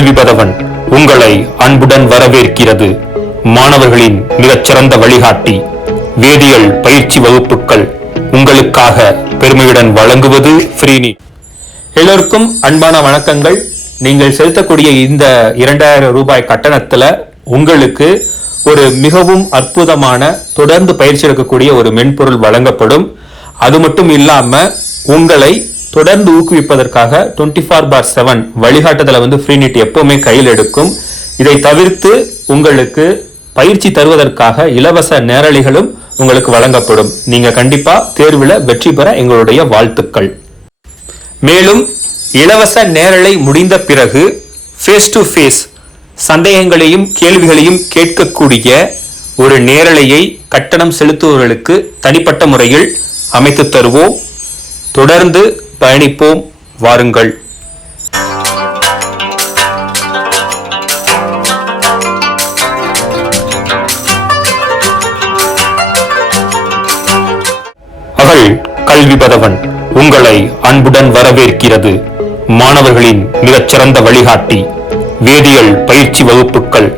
கல்வி பதவன் உங்களை அன்புடன் வரவேற்கிறது. மாணவர்களின் மிகச்சிறந்த வழிகாட்டி வேதியியல் பயிற்சி வகுப்புகள் உங்களுக்காக பெருமையுடன் வழங்குவது FreeNEET. எல்லோருக்கும் அன்பான வணக்கங்கள். நீங்கள் செலுத்தக்கூடிய இந்த 2000 ரூபாய் கட்டணத்துல உங்களுக்கு ஒரு மிகவும் அற்புதமான தொடர்ந்து பயிற்சி எடுக்கக்கூடிய ஒரு மென்பொருள் வழங்கப்படும். அது மட்டும் இல்லாம உங்களை தொடர்ந்து ஊக்குவிப்பதற்காக 24/7 வழிகாட்டுதலை FreeNEET எப்பவுமே கையில் எடுக்கும். இதை தவிர்த்து உங்களுக்கு பயிற்சி தருவதற்காக இலவச நேரலைகளும் உங்களுக்கு வழங்கப்படும். நீங்க கண்டிப்பா தேர்வில் வெற்றி பெற எங்களுடைய வாழ்த்துக்கள். மேலும் இலவச நேரலை முடிந்த பிறகு ஃபேஸ் டு ஃபேஸ் சந்தேகங்களையும் கேள்விகளையும் கேட்கக்கூடிய ஒரு நேரலையை கட்டணம் செலுத்துபவர்களுக்கு தனிப்பட்ட முறையில் அமைத்து தருவோம். தொடர்ந்து பயணிப்போம், வாருங்கள். அவள் கல்வி பதவன் உங்களை அன்புடன் வரவேற்கிறது. மாணவர்களின் மிகச்சிறந்த வழிகாட்டி வேதியியல் பயிற்சி வகுப்புகள்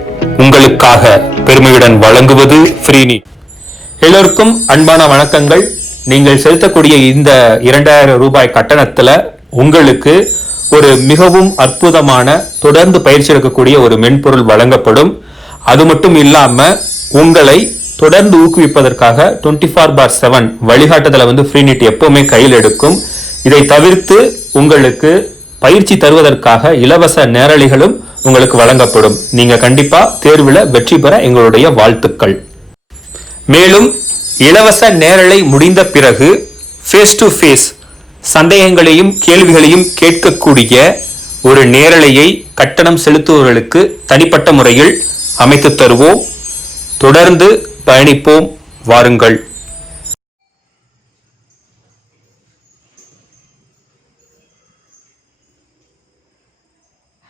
உங்களுக்காக பெருமையுடன் வழங்குவது FreeNEET. எல்லோருக்கும் அன்பான வணக்கங்கள். நீங்கள் செலுத்தக்கூடிய இந்த 2000 ரூபாய் கட்டணத்துல உங்களுக்கு ஒரு மிகவும் அற்புதமான தொடர்ந்து பயிற்சி எடுக்கக்கூடிய ஒரு மென்பொருள் வழங்கப்படும். அது மட்டும் இல்லாம உங்களை தொடர்ந்து ஊக்குவிப்பதற்காக 24/7 வழிகாட்டுதலை FreeNEET எப்பவுமே கையில் எடுக்கும். இதை தவிர்த்து உங்களுக்கு பயிற்சி தருவதற்காக இலவச நேரலைகளும் உங்களுக்கு வழங்கப்படும். நீங்க கண்டிப்பா தேர்வில் வெற்றி பெற எங்களுடைய வாழ்த்துக்கள். மேலும் இலவச நேரலை முடிந்த பிறகு ஃபேஸ் டு ஃபேஸ் சந்தேகங்களையும் கேள்விகளையும் கேட்கக்கூடிய ஒரு நேரலையை கட்டணம் செலுத்துபவர்களுக்கு தனிப்பட்ட முறையில் அமைத்து தருவோம். தொடர்ந்து பயணிப்போம், வாருங்கள்.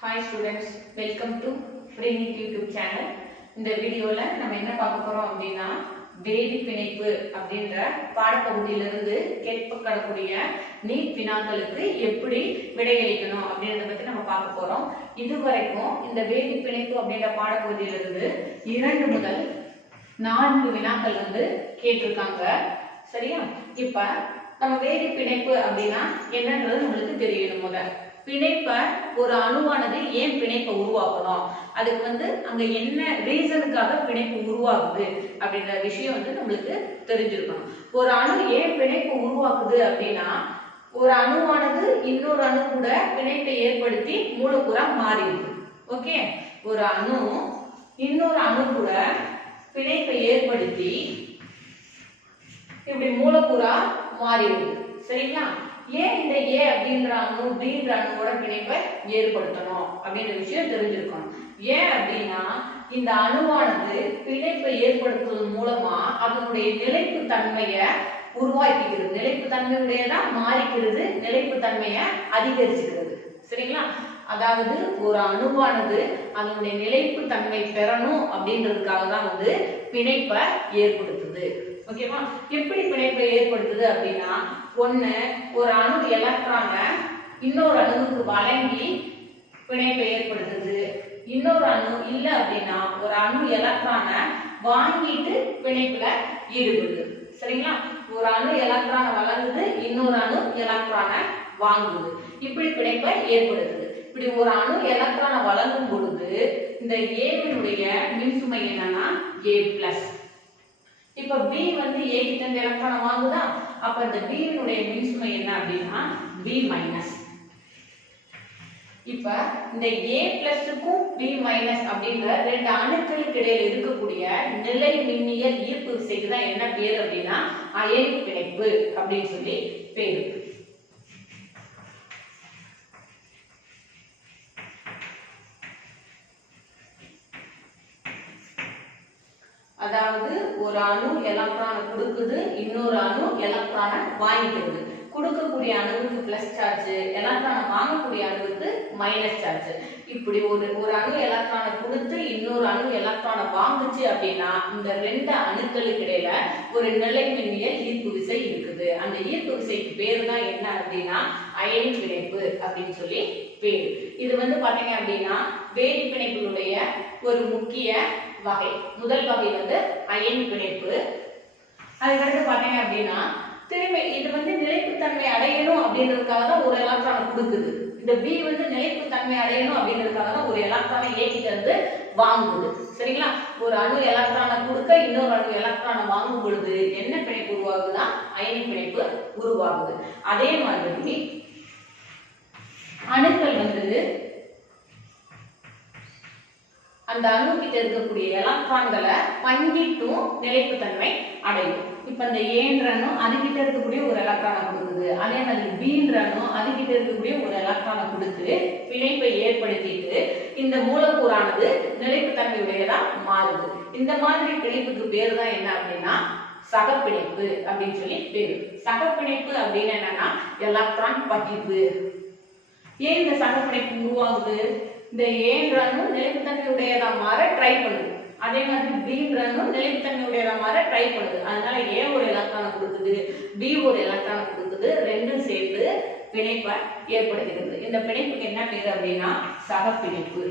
Hi students, welcome to FreeNEET YouTube channel. இந்த வீடியோல நம்ம என்ன பார்க்க போறோம் அப்படின்னா வேதி பிணைப்பு அப்படின்ற பாடப்பகுதியிலிருந்து கேட்கப்படக்கூடிய நீட் வினாக்களுக்கு எப்படி விடையளிக்கணும் அப்படின்றத பத்தி நம்ம பார்க்க போறோம். இதுவரைக்கும் இந்த வேதி பிணைப்பு அப்படின்ற பாடப்பகுதியிலிருந்து 2 முதல் 4 வினாக்கள் கேட்டிருக்காங்க. சரியா? இப்ப நம்ம வேதி பிணைப்பு அப்படின்னா என்னன்றது நம்மளுக்கு தெரியணும். முதல் பிணைப்பை ஒரு அணுவானது ஏன் பிணைப்பை உருவாக்கணும், அதுக்கு அங்க என்ன ரீசனுக்காக பிணைப்பு உருவாகுது அப்படின்ற விஷயம் நம்மளுக்கு தெரிஞ்சிருக்கணும். ஒரு அணு ஏன் பிணைப்பு உருவாக்குது அப்படின்னா ஒரு அணுவானது இன்னொரு அணு கூட பிணைப்பை ஏற்படுத்தி மூலக்கூறா மாறிடுது. ஓகே, ஒரு அணு இன்னொரு அணு கூட பிணைப்பை ஏற்படுத்தி இப்படி மூலக்கூறா மாறிடுது. சரிங்களா? ஏன் இந்த ஏ அப்படின்ற அணு பின்ற அணுவோட பிணைப்பை ஏற்படுத்தணும் அப்படின்ற விஷயம் தெரிஞ்சிருக்கணும். ஏன் அப்படின்னா இந்த அணுவானது பிணைப்பை ஏற்படுத்துவதன் மூலமா அதனுடைய நிலைப்பு தன்மையை உருவாக்கிக்கிறது. நிலைப்பு தன்மையுடையதான் மாறிக்கிறது, நிலைப்பு தன்மையை அதிகரிச்சுக்கிறது. சரிங்களா? அதாவது ஒரு அணுவானது அதனுடைய நிலைப்பு தன்மை பெறணும் அப்படின்றதுக்காக தான் பிணைப்பை ஏற்படுத்துது. ஓகேவா? எப்படி பிணைப்பை ஏற்படுத்துது அப்படின்னா ஒண்ணு, ஒரு அணு எலக்ட்ரானை இன்னொரு அணுவுக்கு வழங்கி பிணைப்பை ஏற்படுத்துது. இன்னொரு அணு இல்ல அப்படின்னா ஒரு அணு எலக்ட்ரானை வாங்கிட்டு பிணைப்புல ஈடுபடுது. சரிங்களா? ஒரு அணு எலக்ட்ரானை வழங்குது, இன்னொரு அணு எலக்ட்ரானை வாங்குது. இப்படி பிணைப்பை ஏற்படுத்துது. இப்படி ஒரு அணு எலக்ட்ரானை வழங்கும் பொழுது இந்த ஏவினுடைய மின்சுமை என்னன்னா A+. இப்ப B A கிட்ட இருந்து எலக்ட்ரானை வாங்குதா, அப்ப இந்த B னுடைய மின்சுமை என்ன அப்படின்னா B-. இப்ப இந்த A+க்கும் B- அப்படின்ற 2 அணுக்களுக்கு இடையில இருக்கக்கூடிய நிலை மின்னியல் ஈர்ப்பு விசைக்கு தான் என்ன பேர் அப்படின்னா அயனிக் பிணைப்பு அப்படின்னு சொல்லி பேரு. அதாவது ஒரு அணு எலக்ட்ரானை கொடுக்குது, இன்னொரு அணு எலக்ட்ரானை வாங்கிக்கிறது. கொடுக்கக்கூடிய அணுவுக்கு பிளஸ் சார்ஜ், எலக்ட்ரானை வாங்கக்கூடிய அணுவுக்கு மைனஸ் சார்ஜ். இப்படி ஒரு அணு எலக்ட்ரானை கொடுத்து இன்னொரு அணு எலக்ட்ரானை வாங்குச்சு அப்படின்னா இந்த ரெண்டு அணுக்களுக்கு இடையில ஒரு நிலைமின்னியல் ஈர்ப்பு விசை இருக்குது. அந்த ஈர்ப்பு விசைக்கு பேரு தான் என்ன அப்படின்னா அயனி பிணைப்பு அப்படின்னு சொல்லி பேரு. இது வந்து பாத்தீங்க அப்படின்னா வேதி பிணைப்புகளுடைய ஒரு முக்கிய வகை. முதல் வகை வந்து அயனி பிணைப்பு. அதுக்கடுத்து பாத்தீங்க அப்படின்னா திரும்ப இது வந்து நிலைப்புத்தன்மை அடையணும் அப்படின்றதுக்காக தான் ஒரு எலக்ட்ரானை கொடுக்குது. இந்த பி வந்து நிலைப்புத்தன்மை அடையணும் அப்படின்றதுக்காக தான் ஒரு எலக்ட்ரானை ஏற்றிட்டு வந்து வாங்குது. சரிங்களா? ஒரு அணு எலக்ட்ரானை கொடுக்க இன்னொரு அணு எலக்ட்ரானை வாங்கும் பொழுது என்ன பிணைப்பு உருவாகுதுன்னா அயனி பிணைப்பு உருவாகுது. அதே மாதிரி அணுக்கள் வந்து அந்த அணு கிட்ட இருக்கக்கூடிய எலக்ட்ரான்களை பங்கிட்டும் நிலைப்புத்தன்மை அடையும். இப்ப இந்த ஏன்ற அணு அதுகிட்ட இருக்கக்கூடிய ஒரு எலக்ட்ரானை கொடுக்குது, அதே மாதிரி பீன்ற அணு அதுகிட்ட இருக்கக்கூடிய ஒரு எலக்ட்ரானை கொடுத்து பிணைப்பை ஏற்படுத்திட்டு இந்த மூலக்கூறானது நிலைப்புத்தன்மையுடையதா மாறுது. இந்த மாதிரி பிணைப்புக்கு பேரு தான் என்ன அப்படின்னா சகப்பிணைப்பு அப்படின்னு சொல்லி பேரு. சகப்பிணைப்பு அப்படின்னு என்னன்னா எலக்ட்ரான் பகிர்வு. ஏன் இந்த சகப்பிணைப்பு உருவாகுது? இந்த ஏன்ற அணு நிலைப்புத்தன்மையுடையதா மாற ட்ரை பண்ணுது, அதே மாதிரி பீன்ற அணு நிலைப்புத்தன்மையுடையதா மாற ட்ரை பண்ணுது. அதனால ஏ ஒரு எலக்ட்ரானை கொடுக்குது, பி ஒரு எலக்ட்ரானை கொடுக்குது, ரெண்டும் சேர்த்து பிணைப்பை ஏற்படுத்துகிறது. இந்த பிணைப்புக்கு என்ன பேரு அப்படின்னா சகப்பிணைப்பு.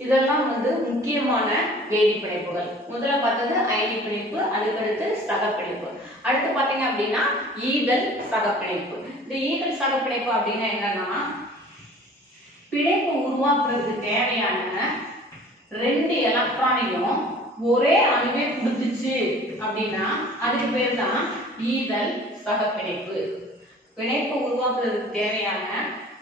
இதெல்லாம் வந்து முக்கியமான வேதி பிணைப்புகள். முதல்ல பார்த்தது அயனி பிணைப்பு, அதுக்கடுத்து சகப்பிணைப்பு. அடுத்து பாத்தீங்க அப்படின்னா ஈதல் சகப்பிணைப்பு. இந்த ஈதல் சகப்பிணைப்பு அப்படின்னா என்னன்னா பிணைப்பு உருவாக்குறதுக்கு தேவையான ரெண்டு எலக்ட்ரானையும் ஒரே அணுவே கொடுத்துச்சு அப்படின்னா அதுக்கு பேர் தான் ஈதல் சகப்பிணைப்பு. பிணைப்பு உருவாக்குறதுக்கு தேவையான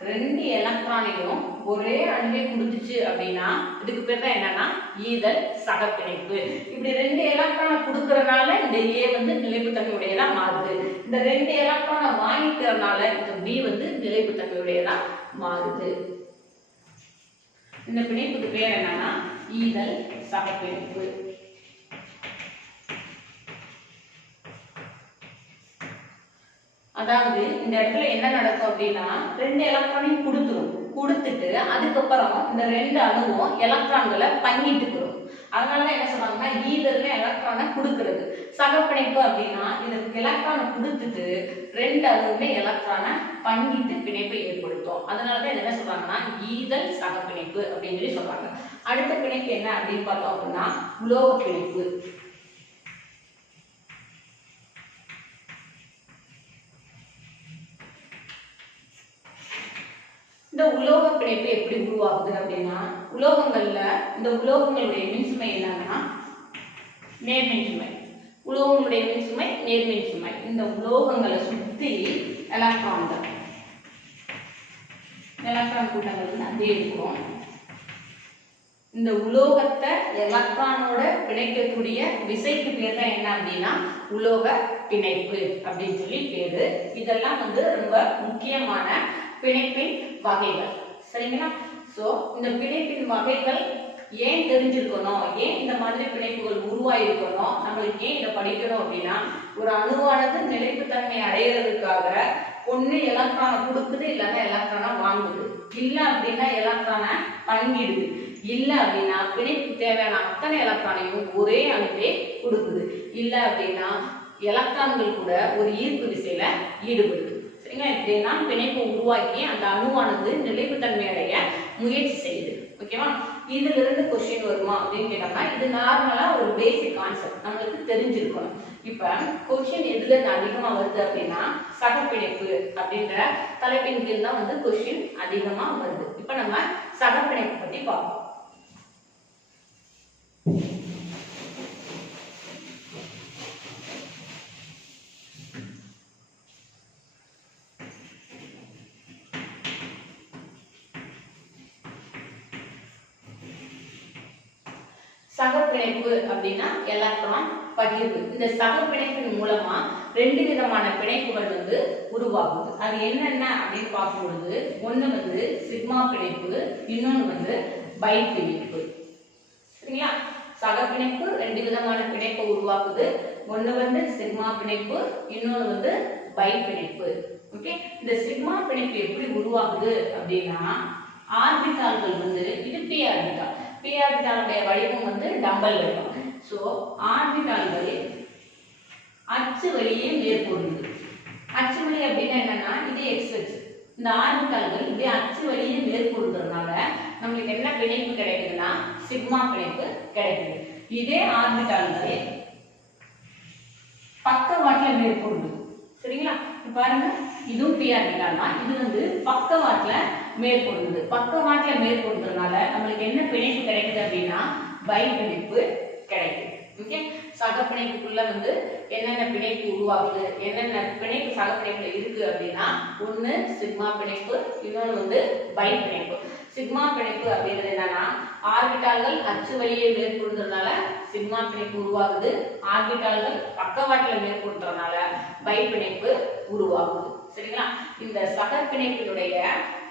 ரெண்டு எலக்ட்ரானையும் ஒரே அணுவே கொடுத்துச்சு அப்படின்னா இதுக்கு பேர் தான் என்னன்னா ஈதல் சகப்பிணைப்பு. இப்படி ரெண்டு எலக்ட்ரானை கொடுக்கறதுனால இந்த ஏ வந்து நிலைப்புத்தன்மையுடையதா மாறுது. இந்த ரெண்டு எலக்ட்ரானை வாங்கிக்கிறதுனால இந்த பி வந்து நிலைப்புத்தன்மையுடையதா மாறுது. இந்த பிணைப்புக்கு பேர் என்னன்னா ஈதல் சகப்பிணைப்பு. அதாவது இந்த இடத்துல என்ன நடக்கும் அப்படின்னா ரெண்டு எலக்ட்ரானையும் கொடுத்துட்டு அதுக்கப்புறம் இந்த ரெண்டு அணுவும் எலக்ட்ரான்களை பங்கிட்டுக்கிறோம். அதனாலதான் என்ன சொல்றாங்கன்னா ஈதல்ல எலக்ட்ரானை கொடுக்கிறது. சகப்பிணைப்பு அப்படின்னா இதற்கு எலக்ட்ரானை கொடுத்துட்டு ரெண்டு அணுவுமே எலக்ட்ரானை பங்கிட்டு பிணைப்பை ஏற்படுத்தும். அதனாலதான் என்ன சொல்றாங்கன்னா ஈதல் சகப்பிணைப்பு அப்படின்னு சொல்லி சொல்றாங்க. அடுத்த பிணைப்பு என்ன அப்படின்னு பார்த்தோம் அப்படின்னா உலோக பிணைப்பு. இந்த உலோக பிணைப்பு எப்படி உருவாகுது அப்படின்னா உலோகங்கள்ல இந்த உலோகங்களுடைய மின்சுமை என்னன்னா நேர்மின்சுமை. உலோகங்களுடைய மின்சுமை நேர்மின்சுமை. இந்த உலோகங்களை சுத்தி எலக்ட்ரான் கூட்டங்கள் வந்து அதே இருக்கும். இந்த உலோகத்தை எலக்ட்ரானோட பிணைக்கக்கூடிய விசைக்கு பேர் தான் என்ன அப்படின்னா உலோக பிணைப்பு அப்படின்னு சொல்லி பேரு. இதெல்லாம் வந்து ரொம்ப முக்கியமான பிணைப்பின் வகைகள். சரிங்களா? சோ இந்த பிணைப்பின் வகைகள் ஏன் தெரிஞ்சிருக்கணும், ஏன் இந்த மாதிரி பிணைப்புகள் உருவாயிருக்கணும், நம்மளுக்கு ஏன் இதை படிக்கணும் அப்படின்னா ஒரு அணுவானது நிலைப்புத்தன்மை அடையிறதுக்காக ஒண்ணு எலக்ட்ரானை கொடுக்குது, இல்லைன்னா எலக்ட்ரானை வாங்குது, இல்ல அப்படின்னா எலக்ட்ரானை பங்கிடுது, இல்ல அப்படின்னா பிணைப்பு தேவையான அத்தனை எலக்ட்ரானையும் ஒரே அணுவே கொடுக்குது, இல்ல அப்படின்னா எலக்ட்ரான்கள் கூட ஒரு ஈர்ப்பு விசையில ஈடுபடுது. இப்படின்னா பிணைப்பு உருவாக்கி அந்த அணுவானது நிலைப்புத்தன்மை அடைய முயற்சி செய்யுது. ஓகேவா? இதுல இருந்து கொஸ்டின் வருமா அப்படின்னு கேட்டாங்கன்னா இது நார்மலா ஒரு பேசிக் கான்செப்ட் நம்மளுக்கு தெரிஞ்சிருக்கணும். இப்ப கொஸ்டின் எதுல இருந்து அதிகமா வருது அப்படின்னா சகப்பிணைப்பு அப்படின்ற தலைப்பின் கீழ் தான் வந்து கொஸ்டின் அதிகமா வருது. இப்ப நம்ம சகப்பிணைப்பு பத்தி பார்ப்போம். சகப்பிணைப்பு அப்படின்னா எலக்ட்ரான் பகிர்வு. இந்த சகப்பிணைப்பின் மூலமா ரெண்டு விதமான பிணைப்புகள் வந்து உருவாகுது. அது என்னென்ன அப்படின்னு பார்க்கும் பொழுது ஒண்ணு வந்து சிக்மா பிணைப்பு, இன்னொன்னு வந்து பை பிணைப்பு. சரிங்களா? சகப்பிணைப்பு ரெண்டு விதமான பிணைப்பை உருவாக்குது. ஒண்ணு வந்து சிக்மா பிணைப்பு, இன்னொன்னு வந்து பை பிணைப்பு. ஓகே, இந்த சிக்மா பிணைப்பு எப்படி உருவாகுது அப்படின்னா ஆர்பிட்டால்கள் வந்து இது p ஆர்பிட்டால். p ஆர்பிட்டாலுடைய வடிவம் வந்து டம்பல் வடிவம். சோ ஆர்பிட்டால்கள் அச்சு வழியே மேற்பொருளுது. அச்சு வழி அப்படின்னா என்னன்னா இது x அச்சு. இந்த ஆர்பிட்டால்கள் இப்படி அச்சு வழியே மேற்பொருள்றதுனால நமக்கு என்ன பிணைப்பு கிடைக்குதுன்னா சிக்மா பிணைப்பு கிடைக்குது. இதே ஆர்பிட்டால்கள் பக்கவாட்டுல மேற்பொருளுது. சரிங்களா? பாருங்க, இதுவும் p ஆர்பிட்டால் தான். இது வந்து பக்கவாட்டுல மேற்பொருளுது. பக்கவாட்டுல மேற்பொருள்றதுனால நமக்கு என்ன பிணைப்பு கிடைக்குது அப்படின்னா பை பிணைப்பு கிடைக்குது. ஓகே, சகப்பிணைப்புக்குள்ள வந்து என்னென்ன பிணைப்பு உருவாகுது, என்னென்ன பிணைப்பு சகப்பிணைப்புல இருக்கு அப்படின்னா ஒண்ணு சிக்மா பிணைப்பு, இன்னொன்னு வந்து பை பிணைப்பு. சிக்மா பிணைப்பு அப்படிங்கிறது என்னன்னா ஆர்பிட்டால்கள் அச்சு வழியே மேற்பொருள்றதுனால சிக்மா பிணைப்பு உருவாகுது. ஆர்பிட்டால்கள் பக்கவாட்டுல மேற்பொருள்றதுனால பை பிணைப்பு உருவாகுது. சரிங்களா? இந்த சகப்பிணைப்பினுடைய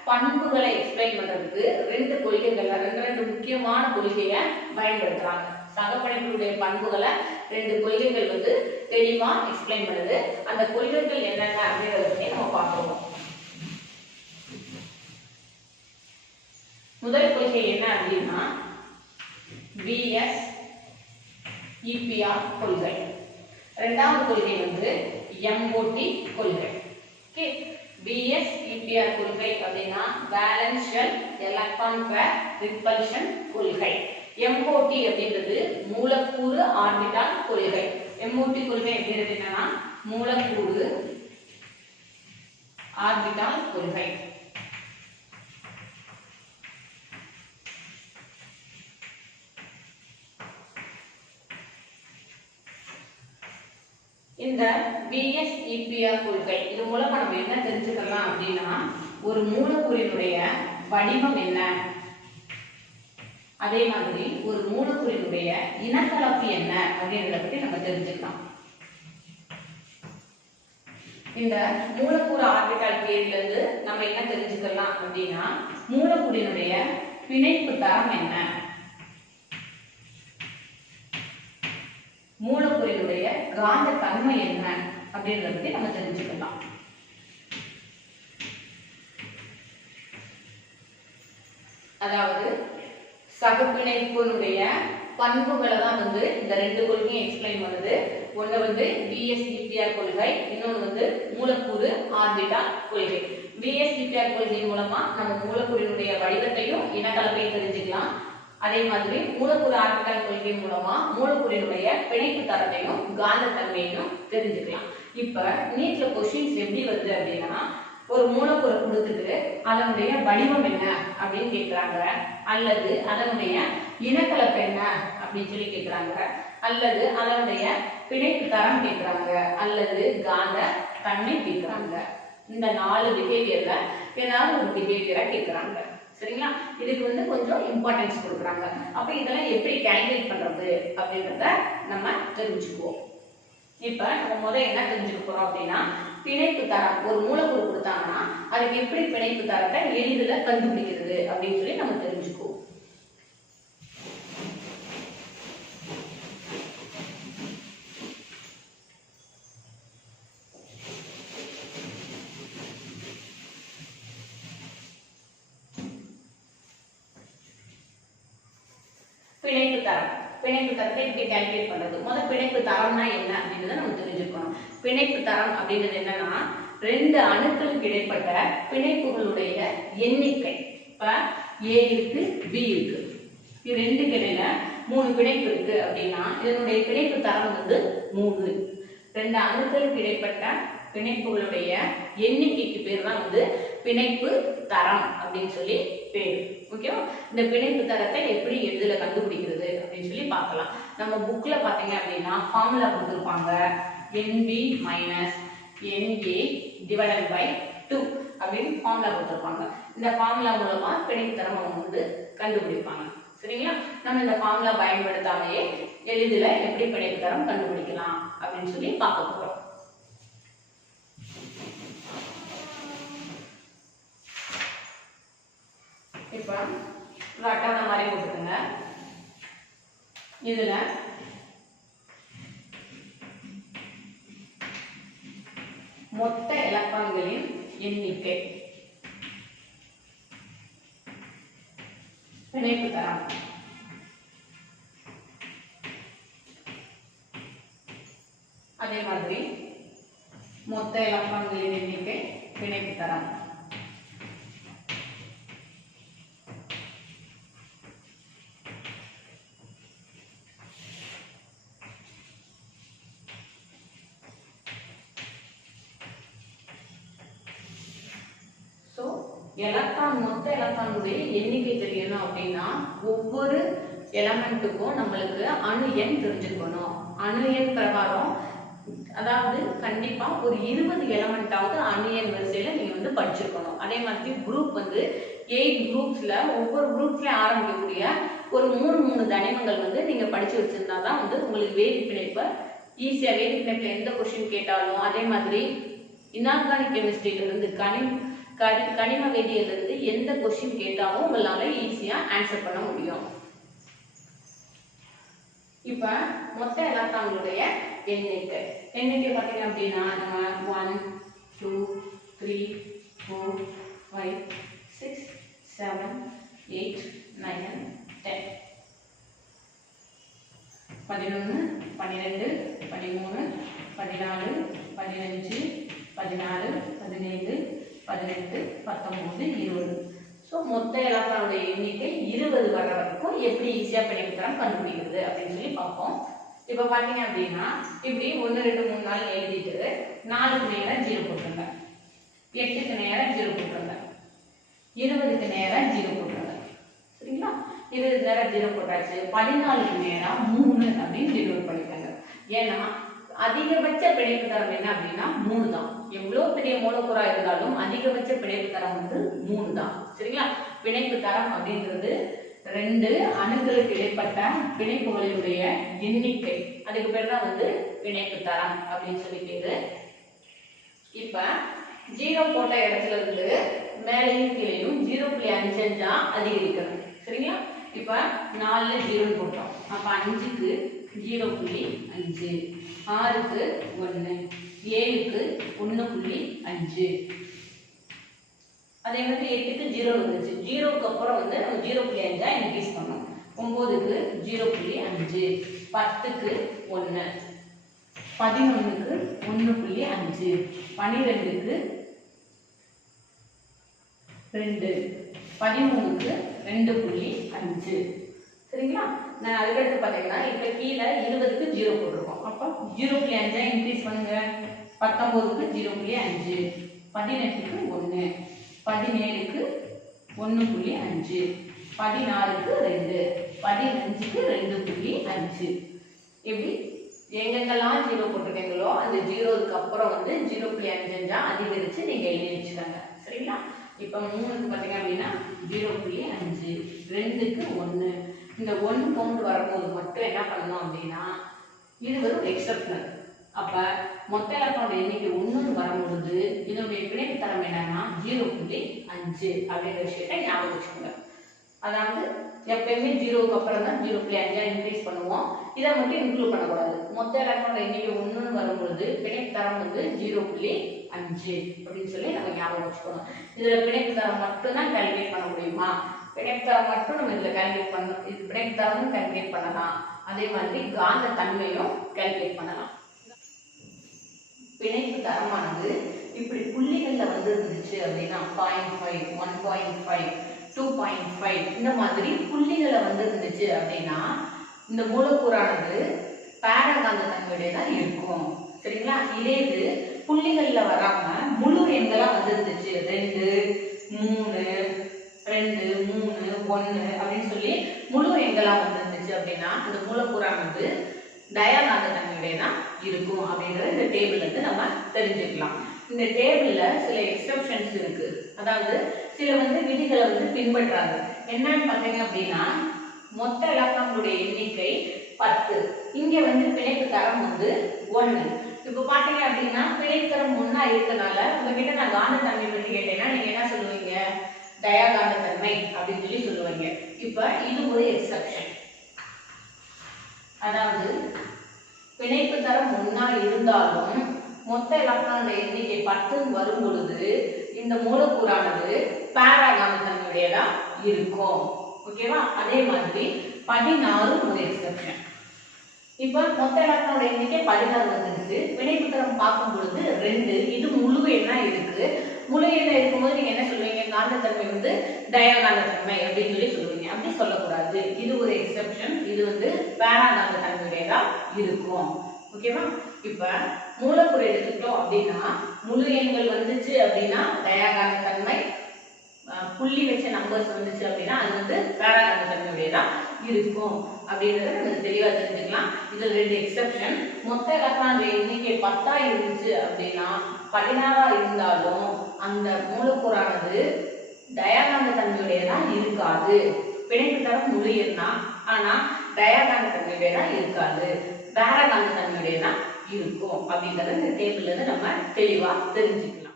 பண்புகளை எக்ஸ்பிளைன் பண்றதுக்கு ரெண்டு கொள்கைகள், ரெண்டு முக்கியமான கொள்கையை பயன்படுத்துறாங்க. சகப்பிணைப்புடைய பண்புகளை ரெண்டு கொள்கைகள் வந்து தெளிவா எக்ஸ்பிளைன் பண்ணுது. அந்த கொள்கைகள் என்னென்ன அப்படிங்கறத நம்ம பார்ப்போம். முதல் கொள்கை என்ன அப்படின்னா பிஎஸ் இபிஆர் கொள்கை. இரண்டாவது கொள்கை வந்து எம்ஓடி கொள்கை. ஓகே, பிஎஸ் இபிஆர் கொள்கை அப்படின்னா வேலன்ஷியல் எலக்ட்ரான் பேர் ரிப்பல்ஷன் கொள்கை. எம்ஓடி அப்படின்றது மூலக்கூறு ஆர்பிட்டால் கொள்கை. எம்ஓடி கொள்கை அப்படின்றது என்னன்னா மூலக்கூறு ஆர்பிட்டால் கொள்கை. இந்த பிஎஸ்இபிஆர் கொள்கை இது மூலமா நம்ம என்ன தெரிஞ்சுக்கலாம் அப்படின்னா ஒரு மூலக்கூறினுடைய வடிவம் என்ன, அதே மாதிரி ஒரு மூலக்கூறினுடைய இனக்கலப்பு என்ன அப்படின்றத பத்தி நம்ம தெரிஞ்சுக்கலாம். இந்த மூலக்கூறு ஆர்பிட்டால் தியரியில இருந்து நம்ம என்ன தெரிஞ்சுக்கலாம் அப்படின்னா மூலக்கூறினுடைய பிணைப்பு தரம் என்ன, மூலக்கூறினுடைய காந்த தன்மை என்ன அப்படின்றத பத்தி நம்ம தெரிஞ்சுக்கலாம். அதாவது சகப்பிணைப்பினுடைய பண்புகளை தான் வந்து இந்த ரெண்டு கொள்கையும் எக்ஸ்பிளைன் பண்ணுது. ஒண்ணு வந்து பிஎஸ்இபிஆர் கொள்கை, இன்னொன்று வந்து மூலக்கூறு ஆர்பிட்டால் கொள்கை. பிஎஸ்இபிஆர் கொள்கை மூலமா நம்ம மூலக்கூறினுடைய வடிவத்தையும் இனக்கலப்பையும் தெரிஞ்சுக்கலாம். அதே மாதிரி மூலக்கூறு ஆர்பிட்டால் கொள்கை மூலமா மூலக்கூறினுடைய பிணைப்பு தரத்தையும் காந்த தன்மையையும் தெரிஞ்சுக்கலாம். இப்ப நீட்ல கொஸ்டின்ஸ் எப்படி வருது அப்படின்னா ஒரு மூலக்கூறை கொடுத்துட்டு அதனுடைய வடிவம் என்ன அப்படின்னு கேட்கிறாங்க, அல்லது அதனுடைய இனக்கலப்பு என்ன அப்படின்னு சொல்லி கேட்கிறாங்க, அல்லது அதனுடைய பிணைப்பு தரம் கேட்கிறாங்க, அல்லது காந்த தன்மை கேட்கிறாங்க. இந்த 4 பிஹேவியர்ல ஏதாவது ஒரு பிஹேவியரை கேட்கிறாங்க. சரிங்களா? இதுக்கு வந்து கொஞ்சம் இம்பார்ட்டன்ஸ் கொடுக்குறாங்க. அப்ப இதெல்லாம் எப்படி கால்குலேட் பண்றது அப்படின்றத நம்ம தெரிஞ்சுக்குவோம். இப்ப நம்ம முதல்ல என்ன தெரிஞ்சுக்க போறோம் அப்படின்னா பிணைப்பு தரம். ஒரு மூலக்கூறு கொடுத்தாங்கன்னா அதுக்கு எப்படி பிணைப்பு தரத்தை எளிதில் கண்டுபிடிக்கிறது அப்படின்னு சொல்லி நம்ம தெரிஞ்சுக்குவோம். பிணைப்பு தரம். பிணைப்பு தரத்தை எப்படி கால்குலேட் பண்றது? முதல் பிணைப்பு தரம்னா என்ன அப்படின்றத நம்ம தெரிஞ்சுக்கணும். பிணைப்பு தரம் அப்படின்றது என்னன்னா 2 அணுக்களுக்கு இடைப்பட்ட பிணைப்புகளுடைய எண்ணிக்கை. இப்ப A இருக்கு, B இருக்கு, இது 2க்கு இடையில 3 பிணைப்பு இருக்கு அப்படின்னா இதனுடைய பிணைப்பு தரம் வந்து 3. 2 அணுக்களுக்கு இடைப்பட்ட பிணைப்புகளுடைய எண்ணிக்கைக்கு பேர் தான் வந்து பிணைப்பு தரம் அப்படின்னு சொல்லி பேர். ஓகேவா? இந்த பிணைப்பு தரத்தை எப்படி எளிதில் கண்டுபிடிக்கிறது அப்படின்னு சொல்லி பார்க்கலாம். நம்ம புக்ல பாத்தீங்க அப்படின்னா ஃபார்முலா கொடுத்துருப்பாங்க. NB - NA / 2 அப்படின்னு ஃபார்முலா கொடுத்துருப்பாங்க. இந்த ஃபார்முலா மூலமா பிணைப்பு தரம் அவங்க வந்து கண்டுபிடிப்பாங்க. சரிங்களா? நம்ம இந்த ஃபார்முலா பயன்படுத்தாமையே எளிதில் எப்படி பிணைப்பு தரம் கண்டுபிடிக்கலாம் அப்படின்னு சொல்லி பார்க்க போறோம். இப்ப அட்டவணை மாதிரி போட்டுக்கோங்க. இதுல மொத்த எலக்ட்ரான்களின் எண்ணிக்கை, பிணைப்பு தரம், அதே மாதிரி மொத்த எலக்ட்ரான்களின் எண்ணிக்கை, பிணைப்பு தரம். மொத்த எலக்ட்ரானுடைய எண்ணிக்கை தெரியணும் அப்படின்னா ஒவ்வொரு எலமெண்ட்டுக்கும் நம்மளுக்கு அணு எண் தெரிஞ்சுக்கணும். அணு எண் பிரகாரம் அதாவது கண்டிப்பா ஒரு 20 எலமெண்டாவது அணு எண் வரிசையில நீங்க படிச்சிருக்கணும். அதே மாதிரி குரூப் 8 குரூப்ஸ்ல ஒவ்வொரு குரூப்ஸ்ல ஆரம்பிக்கக்கூடிய ஒரு 3 தனிமங்கள் நீங்க படிச்சு வச்சிருந்தா தான் உங்களுக்கு வேதி பிணைப்பை ஈஸியா, வேதி பிணைப்புல எந்த கொஸ்டின் கேட்டாலும், அதே மாதிரி இன்ஆர்கானிக் கெமிஸ்ட்ரியில இருந்து கனிம வேதியில இருந்து எந்த கொஸ்டின் கேட்டாலும் உங்களால ஈஸியா ஆன்சர் பண்ண முடியும். இப்ப மொத்த எலக்ட்ரான்களுடைய எண்ணிக்கை பாத்தீங்க அப்படின்னா நம்ம 1 2 3 4 5 6 7 8 9 10 11 12 13 14 15 16 17 18 19 20. ஸோ மொத்த எலக்ட்ரானுடைய எண்ணிக்கை 20 வர்ற வரைக்கும் எப்படி ஈஸியாக பிணைப்பு தரம் கண்டுபிடிக்கிறது அப்படின்னு சொல்லி பார்ப்போம். இப்போ பார்த்தீங்க அப்படின்னா இப்படி 1 2 3 4 எழுதிட்டு 4க்கு நேரம் 0 போட்டுருங்க, 8க்கு நேரம் 0 போட்டுருங்க, 20க்கு நேரம் 0 போட்டுருங்க. சரிங்களா? 20 நேரம் 0 போட்டாச்சு. 14க்கு நேரம் 3 அப்படின்னு டெலிவர் பண்ணிட்டாங்க. ஏன்னா அதிகபட்ச பிணைப்பு தரம் என்ன அப்படின்னா 3 தான். எவ்வளவு பெரிய மூலக்கூறா இருந்தாலும் அதிகபட்ச பிணைப்பு தரம் 3 தான். சரிங்களா? பிணைப்பு தரம் அப்படிங்கிறது 2 அணுக்களுக்கு இடைப்பட்ட பிணைப்புகளினுடைய எண்ணிக்கை, அதுக்கு பேர் தான் பிணைப்பு தரம் அப்படின்னு சொல்லி பேரு. இப்ப 0 போட்ட இடத்துல இருந்து மேலையும் கீழையும் 0.5 அதிகரிக்கணும். சரிங்களா? இப்ப 4ல 0 போட்டோம், அப்ப 5க்கு 0.5, 6க்கு 1, 7க்கு 1.5, அதே மாதிரி 8க்கு 0 இருந்துச்சு. 0க்கு அப்புறம் நம்ம 0.5 இன்க்ரீஸ் பண்ணோம். 9க்கு 0.5, 10க்கு 1, 11க்கு 1.5, 12க்கு 2, 13க்கு 2.5. சரிங்களா? நான் அதுக்கடுத்து பார்த்தீங்கன்னா இப்போ கீழே 20க்கு 0 போட்டிருக்கோம். அப்போ 0.5 இன்க்ரீஸ் பண்ணுங்க. 19க்கு 0.5, 18க்கு 1, 17க்கு 1.5, 16க்கு 2, 15க்கு 2.5. எப்படி எங்கெங்கெல்லாம் 0 போட்டிருக்கீங்களோ அந்த 0க்கு அப்புறம் 0.5 அதிகரிச்சு நீங்க எழுதி வச்சுக்கோங்க. சரிங்களா? இப்போ 3க்கு பார்த்தீங்க அப்படின்னா 0.5, 2க்கு 1. இந்த 1 கவுண்ட் வரும்போது மட்டும் என்ன பண்ணணும் அப்படின்னா இது ஒரு எக்ஸப்ஷனல். அப்ப மொத்த எலக்ட்ரானோட எண்ணிக்கை 1 வரும்பொழுது இதனுடைய பிணைப்பு தரம் என்னன்னா 0.5 அப்படிங்கிற விஷயத்தை ஞாபகம் வச்சுக்கோங்க. அதாவது எப்பயுமே 0க்கு அப்புறம் தான் 0.5 இன்க்ரீஸ் பண்ணுவோம். இதை மட்டும் இன்க்ளூட் பண்ணக்கூடாது. மொத்த எலக்ட்ரானோட எண்ணிக்கை 1 வரும்பொழுது பிணைப்பு தரம் 0.5 அப்படின்னு சொல்லி நம்ம ஞாபகம் வச்சுக்கணும். இதுல பிணைப்பு தரம் மட்டும் தான் கால்குலேட் பண்ண முடியுமா? பிணைப்பு தரம் மட்டும் நம்ம இதுல கால்குலேட் பண்ணணும். இது பிணைப்பு தரமும் கால்குலேட் பண்ணலாம், அதே மாதிரி காந்த தன்மையும் கால்குலேட் பண்ணலாம். பிணைப்பு தரமானது இப்படி புள்ளிகள்ல இருந்துச்சு அப்படின்னா 0.5, 1.5, 2.5 இந்த மாதிரி புள்ளிகளை இருந்துச்சு அப்படின்னா இந்த மூலக்கூறானது பாரகாந்த தன்மையுடைய தான் இருக்கும். சரிங்களா? இதே இது புள்ளிகள்ல வராம முழு எண்களா இருந்துச்சு 2, 3, 2, 3, 1 அப்படின்னு சொல்லி முழு எண்களா இருந்துச்சு அப்படின்னா இந்த மூலக்கூறானது டயகாந்த தன்மையுடைய தான் இருக்கும் அப்படிங்கறத இந்த டேபிள்ல இருந்து நம்ம தெரிஞ்சுக்கலாம். இந்த டேபிள்ல சில எக்ஸெப்ஷன்ஸ் இருக்கு. அதாவது சில விதிகளை பின்பற்றாங்க. என்னன்னு பாத்தீங்க அப்படின்னா மொத்த எலக்ட்ரான்களுடைய எண்ணிக்கை 10. இங்க வந்து பிணைப்பு தரம் வந்து 1. இப்போ பாத்தீங்க அப்படின்னா பிணைப்பு தரம் 1 இருக்கனால உங்ககிட்ட நான் காந்த தன்மை பத்தி கேட்டேன்னா நீங்க என்ன சொல்லுவீங்க? டயாகாந்த தன்மை அப்படின்னு சொல்லி சொல்லுவீங்க. இப்போ இது ஒரு எக்ஸெப்ஷன். அதாவது பிணைப்பு தரம் 1 இருந்தாலும் மொத்த எலக்ட்ரான்களுடைய எண்ணிக்கை 10 வரும் பொழுது இந்த மூலக்கூறானது பாராகாந்த தன்மையுடையதா இருக்கும். ஓகேவா? அதே மாதிரி 16 ஒரு எக்ஸெப்ஷன். இப்போ மொத்த எலக்ட்ரானோட எண்ணிக்கை 16 வந்துருச்சு. பிணைப்பு தரம் பார்க்கும் பொழுது 2. இது முழு எண்ணா இருக்கு. முழு எண்ணா இருக்கும்போது நீங்க என்ன சொல்லுவீங்க? காந்தத்தன்மை வந்து டயாகாந்த தன்மை அப்படின்னு சொல்லி சொல்லுவீங்க. அப்படி சொல்லக்கூடாது. இது ஒரு எக்ஸெப்ஷன். இது வந்து பாராகாந்த தன்மையுடையதா இருக்கும். ஓகேவா? இப்ப மூலக்கூறு எடுத்துட்டோம் அப்படின்னா முழு எண்கள் வந்துச்சு அப்படின்னா டயாகாந்த தன்மை, புள்ளி வச்ச நம்பர்ஸ் வந்துச்சு அப்படின்னா அது வந்து பாராகாந்த தன்மையுடையதா இருக்கும் அப்படின்றத நம்ம தெளிவா தெரிஞ்சுக்கலாம். இதுல 2 எக்ஸெப்ஷன். மொத்த எலக்ட்ரான் எண்ணிக்கை 10 இருந்துச்சு அப்படின்னா 16 இருந்தாலும் அந்த மூலக்கூறானது டயாகாந்த தன்மையுடையதா இருக்காது. பிணைப்பு தரம் முழு எண்ணா ஆனா டயாகாந்த தன்மையுடையதா இருக்காது, பாராகாந்த தன்மையுடையதா இருக்கும் அப்படின்றத இந்த டேபிள்ல இருந்து நம்ம தெளிவா தெரிஞ்சுக்கலாம்.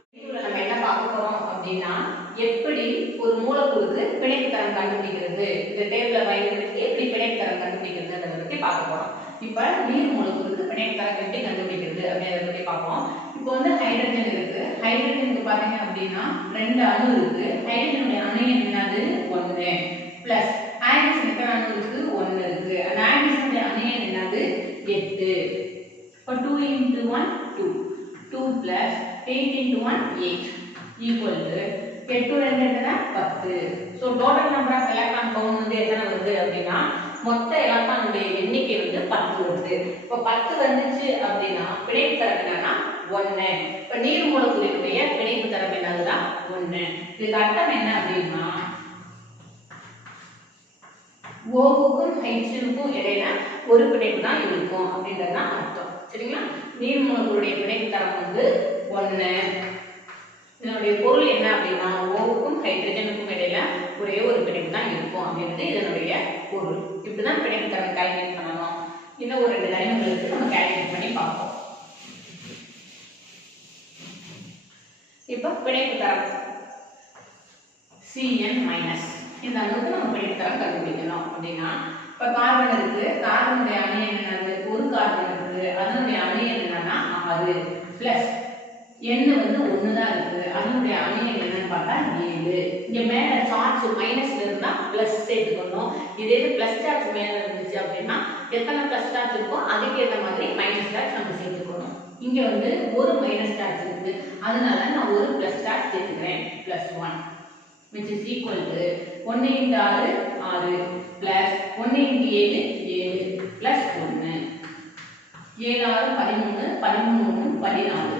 நம்ம என்ன பார்க்க போறோம் அப்படின்னா எப்படி ஒரு மூலக்கூறுக்கு பிணைப்பு தரம் கண்டுபிடிக்கிறது, இந்த டேபிளை பயன்படுத்தி எப்படி பிணைப்பு தரம் கண்டுபிடிக்கிறதுன்றத பத்தி பார்க்க போறோம். இப்ப நீர் மூலக்கூறுக்கு பிணைப்பு தரம் எப்படி கண்டுபிடிக்கிறது அப்படின்றத பத்தி பார்ப்போம். இப்போ வந்து ஹைட்ரஜன் இருக்கு. ஹைட்ரஜனுக்கு பாத்தீங்க அப்படின்னா 2 அணு இருக்கு. ஹைட்ரஜனுடைய அணு என்னது? 1 பிளஸ் ஆக்சிஜன் எத்தனை அணு இருக்கு? 1 இருக்கு. அந்த ஆக்சிஜனுடைய அணு என்னது? 8. இப்போ 2 into 1 2 2 plus 8 into 1 8 equal to 8 2 என்ன 10. So total number of electron count வந்து எத்தனை வருது அப்படின்னா மொத்த எலக்ட்ரானுடைய எண்ணிக்கை வந்து 10 வருது. இப்போ 10 வந்துச்சு அப்படின்னா பிணைப்பு தரம் என்னன்னா 1. இப்போ நீர் மூலக்கூறினுடைய பிணைப்பு தரம் என்னதுன்னா 1. இதுக்கு அர்த்தம் என்ன அப்படின்னா ஓவுக்கும் ஹைட்ரஜனுக்கும் இடையில ஒரு பிணைப்பு தான் இருக்கும் அப்படின்றது தான் அர்த்தம். சரிங்களா? நீர் மூலக்கூறுடைய பிணைப்பு தரம் வந்து 1. இதனுடைய பொருள் என்ன அப்படின்னா ஓவுக்கும் ஹைட்ரஜனுக்கும் இடையில ஒரே ஒரு பிணைப்பு தான் இருக்கும் அப்படின்றது இதனுடைய பொருள். இப்படிதான் பிணைப்பு தரம் கால்குலேட் பண்ணணும். இன்னும் ஒரு 2 லைன்களுக்கு நம்ம கால்குலேட் பண்ணி பார்ப்போம். இப்போ பிணைப்பு தரம் Cn மைனஸ் இந்த அளவுக்கு நம்ம பிணைப்பு தரம் கண்டுபிடிக்கணும் அப்படின்னா இப்ப கார்பன் இருக்கு. கார்பனுடைய அணு என்னது? ஒரு கார்பன் இருக்கு. அதனுடைய அணு என்னன்னா 6 பிளஸ் N வந்து 1 தான் இருக்கு. அதனுடைய அணு என்னன்னு பார்த்தா 7. இங்க மேல சார்ஜ் மைனஸ்ல இருந்தா பிளஸ் சேர்த்துக்கணும். இதே பிளஸ் சார்ஜ் மேல இருந்துச்சு அப்படின்னா எத்தனை பிளஸ் சார்ஜ் இருக்கோ அதுக்கு ஏற்ற மாதிரி மைனஸ் சார்ஜ் நம்ம சேர்த்துக்கணும். இங்க வந்து ஒரு மைனஸ் சார்ஜ் இருக்கு. அதனால நான் ஒரு பிளஸ் சார்ஜ் சேர்த்துக்கிறேன். +1 which is equal to 1 into 6 6 plus 1 into 7 7 plus 1 7 6 13 13 14.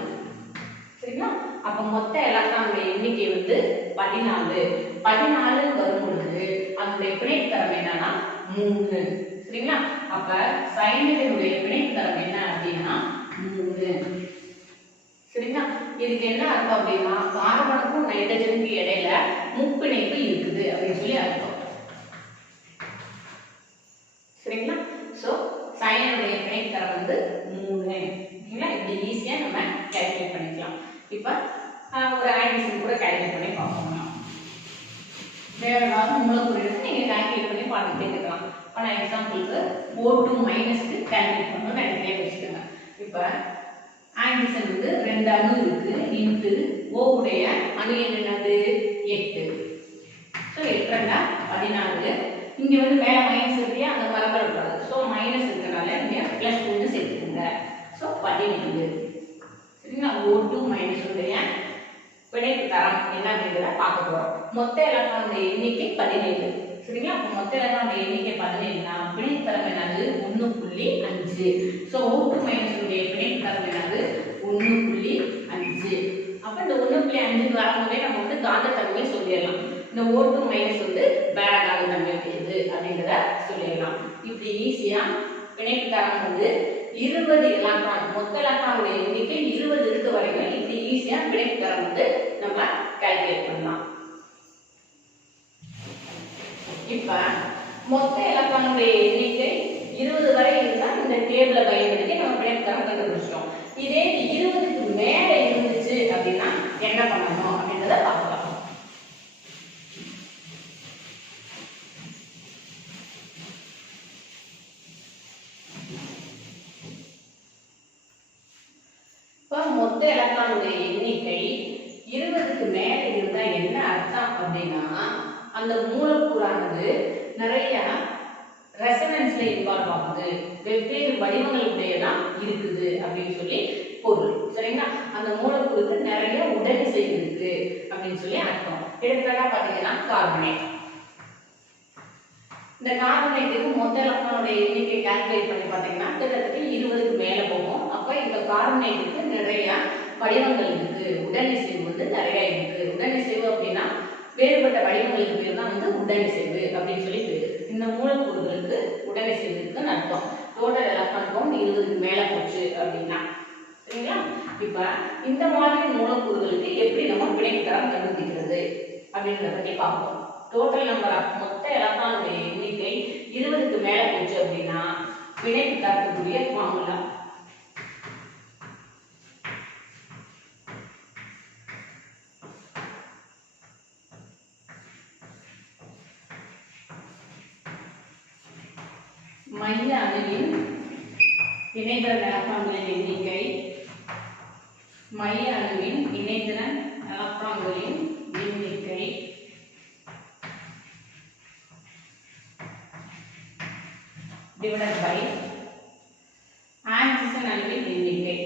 சரிங்களா? அப்ப மொத்த எலக்ட்ரானுடைய எண்ணிக்கை வந்து 14 14 வரும் பொழுது அதனுடைய பிணைப்பு தரம் என்னன்னா 3. சரிங்களா? அப்ப சயனைடினுடைய பிணைப்பு தரம் என்ன அப்படின்னா 3. சரிங்களா? இதுக்கு என்ன அர்த்தம் அப்படின்னா கார்பனுக்கும் நைட்ரஜனுக்கும் இடையில முப்பிணைப்பு இருக்குது அப்படின்னு சொல்லி அர்த்தம். சரிங்களா? சோ சயனுடைய பிணைப்பு தரம் வந்து 3. சரிங்களா? இப்படி ஈஸியா நம்ம கால்குலேட் பண்ணிக்கலாம். இப்ப ஒரு ஆடிஷன் கூட கால்குலேட் பண்ணி பார்ப்போம். வேற ஏதாவது மூலக்கூறு எடுத்து நீங்க கால்குலேட் பண்ணி பார்த்துட்டே இருக்கலாம். இப்போ நான் எக்ஸாம்பிளுக்கு O2 மைனஸ்க்கு கால்குலேட் பண்ணணும்னு நினைக்கிறேன் வச்சுக்கோங்க. இப்போ ஆக்சிஜன் வந்து 2 அணு இருக்கு. இன்டு O உடைய அணு என்னது 8. ஸோ 8 14. இங்க வந்து மேல மைனஸ் இருக்கு, அந்த மறந்துடக்கூடாது. ஸோ மைனஸ் இருக்கிறனால இங்க பிளஸ் 1 சேர்த்துக்கோங்க. ஸோ 17. சரிங்களா? O2 மைனஸ் உடைய பிணைப்பு தரம் என்ன அப்படிங்கிறத பார்க்க போறோம். மொத்த எலக்ட்ரானுடைய எண்ணிக்கை 17. சரிங்களா? அப்போ மொத்த எலக்ட்ரானுடைய எண்ணிக்கை 17னா பிணைப்பு தரம் என்னது 1.5. ஸோ O2 மைனஸ் உடைய பிணைப்பு தரம் என்னது 1.5. அப்ப இந்த 1.5க்கு வரும்போதே நம்ம வந்து காந்தத்தன்மையை சொல்லிடலாம். இந்த O2 மைனஸ் வந்து பாராகாந்த தன்மை உடையது அப்படிங்கிறத சொல்லிடலாம். இப்படி ஈஸியா பிணைப்பு தரம் வந்து 20 எலக்ட்ரான், மொத்த எலக்ட்ரானுடைய எண்ணிக்கை 20 இருக்க வரைக்கும் இப்படி ஈஸியா பிணைப்பு தரம் வந்து நம்ம கால்குலேட் பண்ணலாம். இப்ப மொத்த எலக்ட்ரானுடைய எண்ணிக்கை 20 வரை இருந்தா இந்த டேபிளை பயன்படுத்தி நம்ம பிணைப்பு தரம் கண்டுபிடிச்சிட்டோம். இதே 20க்கு மேல இருந்துச்சு அப்படின்னா என்ன பண்ணணும் அப்படின்றத பார்க்கலாம். மொத்த எலக்ட்ரானுடைய எண்ணிக்கை 20க்கு மேல இருந்தா என்ன அர்த்தம் அப்படின்னா அந்த மூலக்கூறானது நிறைய ரெசனன்ஸ்ல இன்வால்வ் ஆகுது, வெவ்வேறு வடிவங்களுடையதான் இருக்குது அப்படின்னு சொல்லி பொருள். சரிங்களா? அந்த மூலக்கூறுக்கு நிறைய உடனிசைவு இருக்கு அப்படின்னு சொல்லி அர்த்தம். எடுத்துக்காட்டா பாத்தீங்கன்னா கார்பனேட். இந்த கார்பனேட்டுக்கு மொத்த எலக்ட்ரானுடைய எண்ணிக்கை கால்குலேட் பண்ணி பாத்தீங்கன்னா கிட்டத்தட்ட 20க்கு மேல போகும். அப்ப இந்த கார்பனேட்டுக்கு நிறைய வடிவங்கள் இருக்கு, உடனிசைவு வந்து நிறைய இருக்கு. உடனிசைவு அப்படின்னா வேறுபட்ட வடிவங்களுக்கு பேர் தான் வந்து உடனிசைவு அப்படின்னு சொல்லி பேரு. இந்த மூலக்கூறுகளுக்கு உடனிசைவு இருக்குன்னு அர்த்தம். டோட்டல் எலக்ட்ரான் கவுண்ட் 20க்கு மேல போச்சு அப்படின்னா. சரிங்களா? இப்ப இந்த மாதிரி மூலக்கூறுகளுக்கு எப்படி நம்ம பிணைப்பு தரம் கண்டுபிடிக்கிறது அப்படின்றத பத்தி பார்ப்போம். டோட்டல் நம்பர் ஆஃப் மொத்த எலக்ட்ரானுடைய எண்ணிக்கை 20க்கு மேல போச்சு அப்படின்னா பிணைப்பு தரத்துக்குரிய ஃபார்முலா மைய அணுவின் இணைதிறன் எலக்ட்ரான்களின் எண்ணிக்கை, மைய அணுவின் இணைதிறன் எலக்ட்ரான்களின் எண்ணிக்கை divided by ஆக்சிஜன் அணுவின் எண்ணிக்கை.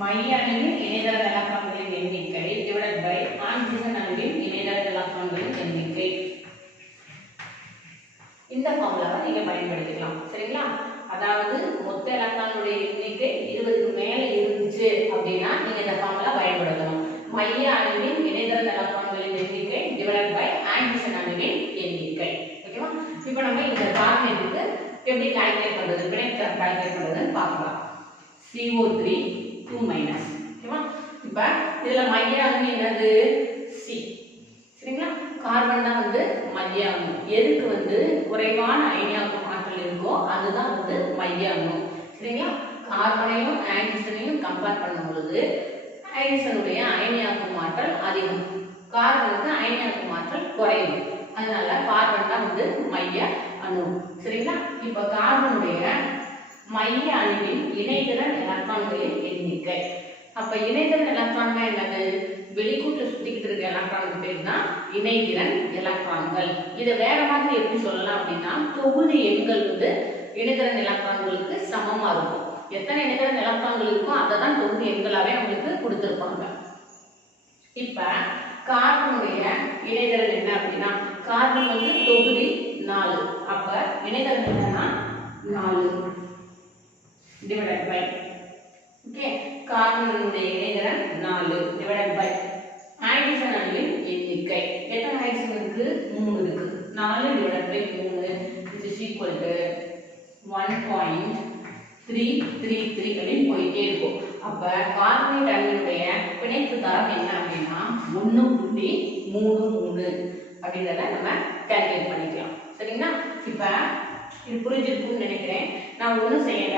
மைய அணுவின் இணைதிறன் எலக்ட்ரான்களின் எண்ணிக்கை divided by ஆக்சிஜன் அணுவின் இணைதிறன் எலக்ட்ரான்களின் எண்ணிக்கை. இந்த ஃபார்முலாவை நீங்க பயன்படுத்திக்கலாம். சரிங்களா? அதாவது மொத்த எலக்ட்ரானுடைய எண்ணிக்கை 20க்கு மேல இருந்துச்சு அப்படின்னா நீங்க இந்த ஃபார்முலா பயன்படுத்தணும். மைய அணுவின் இணைதிறன் எலக்ட்ரான்களின் எண்ணிக்கை divided by ஆக்சிஜன் அணுவின் எண்ணிக்கை. ஓகேவா? இப்போ நம்ம இந்த கார்பனேட்டுக்கு எப்படி கால்குலேட் பண்றது, பிணைப்பு தரம் கால்குலேட் பண்றதுன்னு பார்க்கலாம். CO3 2-. ஓகேவா? இப்போ இதுல மைய அணு என்னது? C. சரிங்களா? கார்பன் தான் வந்து மைய அணு. எதுக்கு வந்து குறைவான அயனியாக்கும் ஆற்றல் இருக்கோ அதுதான் வந்து மைய அணு. சரிங்களா? கார்பனையும் ஆக்சிஜனையும் கம்பேர் பண்ணும் பொழுது ஆக்சிஜனுடைய அயனியாக்கும் ஆற்றல் அதிகம், கார்பனுக்கு அயனியாக்கும் ஆற்றல் குறைவு. அதனால கார்பன் தான் வந்து மைய அணு. சரிங்களா? இப்ப கார்பனுடைய மைய அணுவின் இணைதிறன் எலக்ட்ரான்களின் எண்ணிக்கை. அப்ப இணைதிறன் எலக்ட்ரான்கள் என்னது? வெளிக்கூட்டுல சுத்திக்கிட்டு இருக்க எலக்ட்ரானுக்கு பேர் தான் இணைதிறன் எலக்ட்ரான்கள். இதை வேற மாதிரி எப்படி சொல்லலாம் அப்படின்னா தொகுதி எண்கள் வந்து இணைதிறன் எலக்ட்ரான்களுக்கு சமமா இருக்கும். எத்தனை இணைதிறன் எலக்ட்ரான்கள் இருக்கோ அதை தான் தொகுதி எண்களாவே நம்மளுக்கு கொடுத்திருப்பாங்க. இப்ப கார்பனுடைய இணைதிறன் என்ன அப்படின்னா கார்பன் வந்து தொகுதி 4. அப்ப இணைதிறன் என்னன்னா 4 divided by ஓகே கார்பனுடைய இணைதிறன் 4 divided by ஆக்சிஜன் அணுவின் எண்ணிக்கை. எத்தனை ஆக்சிஜன் இருக்கு? 3 இருக்கு. 4 divided by 3 is equal to 1.333 அப்படின்னு போயிட்டே இருக்கும். அப்ப கார்பனேட் அணுவினுடைய பிணைப்பு தரம் என்ன அப்படின்னா 1.33 அப்படின்றத நம்ம கால்குலேட் பண்ணிக்கலாம். சரிங்களா? இப்ப இது புரிஞ்சிருக்கும்னு நினைக்கிறேன். நான் ஒன்றும் செய்யல.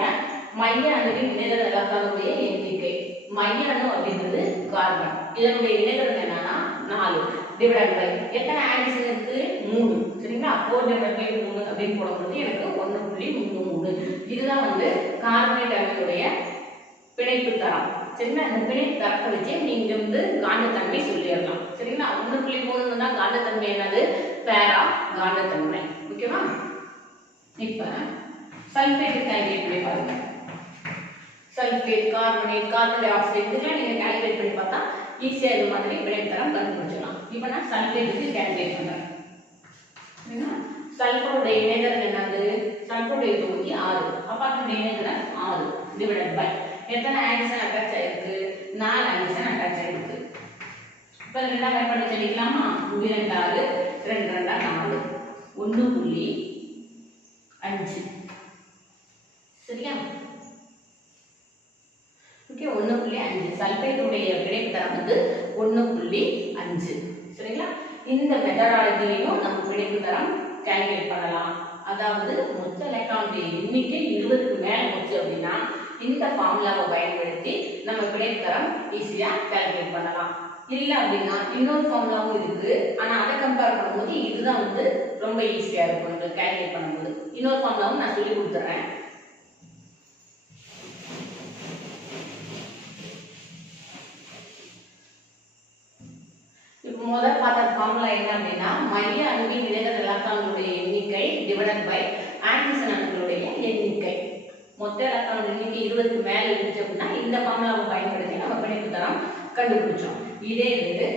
மைய அணுவின் இணைதிறன் எலக்ட்ரானுடைய எண்ணிக்கை, மைய அணு அப்படின்றது கார்பன், இதனுடைய இணைதிறன் என்னன்னா 4 டிவைடட் பை எத்தனை ஆக்சிஜன் இருக்கு? 3. சரிங்களா? 4 divided by 3 அப்படின்னு போடும்போது எனக்கு 1.33. இதுதான் வந்து கார்பனேட் அணுவினுடைய பிணைப்பு தரம். சரிங்களா? இந்த பிணைப்பு தரத்தை வச்சு நீங்க வந்து காந்தத்தன்மை சொல்லிடலாம். சரிங்களா? 1.3 தான் காந்தத்தன்மை. என்னது? பேரா காந்தத்தன்மை. ஓகேவா? இப்ப சல்பேட் கால்குலேட் பண்ணி பாருங்க. Sulphate, carbonate, carbon di oxide இதெல்லாம் நீங்க கால்குலேட் பண்ணி பார்த்தா ஈஸியா இது மாதிரி பிணைப்பு தரம் கண்டுபிடிச்சிடலாம். இப்போ நான் சல்பேட்டுக்கு கால்குலேட் பண்றேன். சரிங்களா? சல்பருடைய இணைதிறன் என்னது? சல்பருடைய தொகுதி 6. அப்ப அதனுடைய இணைதிறன் 6 டிவைடட் பை எத்தனை ஆக்சிஜன் அட்டாச் ஆயிருக்கு? 4 ஆக்சிஜன் அட்டாச் ஆயிருக்கு. இப்போ ரெண்டாம் வேறுபாடு சொல்லிக்கலாமா? 2 6 2 2 4 1.5. சரியா? ஓகே ஓகே 1.5 சல்பேட்டுடைய பிணைப்பு தரம் வந்து 1.5 சரிங்களா இந்த மெத்தடாலஜிலையும் நம்ம பிணைப்பு தரம் கால்குலேட் பண்ணலாம் அதாவது மொத்த எலக்ட்ரானுடைய எண்ணிக்கை 20க்கு மேல போச்சு அப்படின்னா இந்த ஃபார்முலாவை பயன்படுத்தி நம்ம பிணைப்பு தரம் ஈஸியா கால்குலேட் பண்ணலாம் இல்ல அப்படின்னா இன்னொரு ஃபார்முலாவும் இருக்கு ஆனா அதை கம்பேர் பண்ணும்போது இதுதான் வந்து ரொம்ப ஈஸியா இருக்கும் உங்களுக்கு கால்குலேட் பண்ணும்போது இன்னொரு ஃபார்முலாவும் நான் சொல்லி கொடுத்துறேன் இப்போ முதல்ல பார்த்த ஃபார்முலா என்ன அப்படின்னா மைய அணுவின் நிலைகள் எலக்ட்ரான்களுடைய எண்ணிக்கை டிவைடட் பை ஆன்டிசன் அணுக்களுடைய எண்ணிக்கை மொத்த எலக்ட்ரான் எண்ணிக்கை 20க்கு மேல இருந்துச்சு அப்படின்னா இந்த ஃபார்முலாவை பயன்படுத்தி நம்ம பிணைப்பு தரம் கண்டுபிடிச்சோம் இதே இது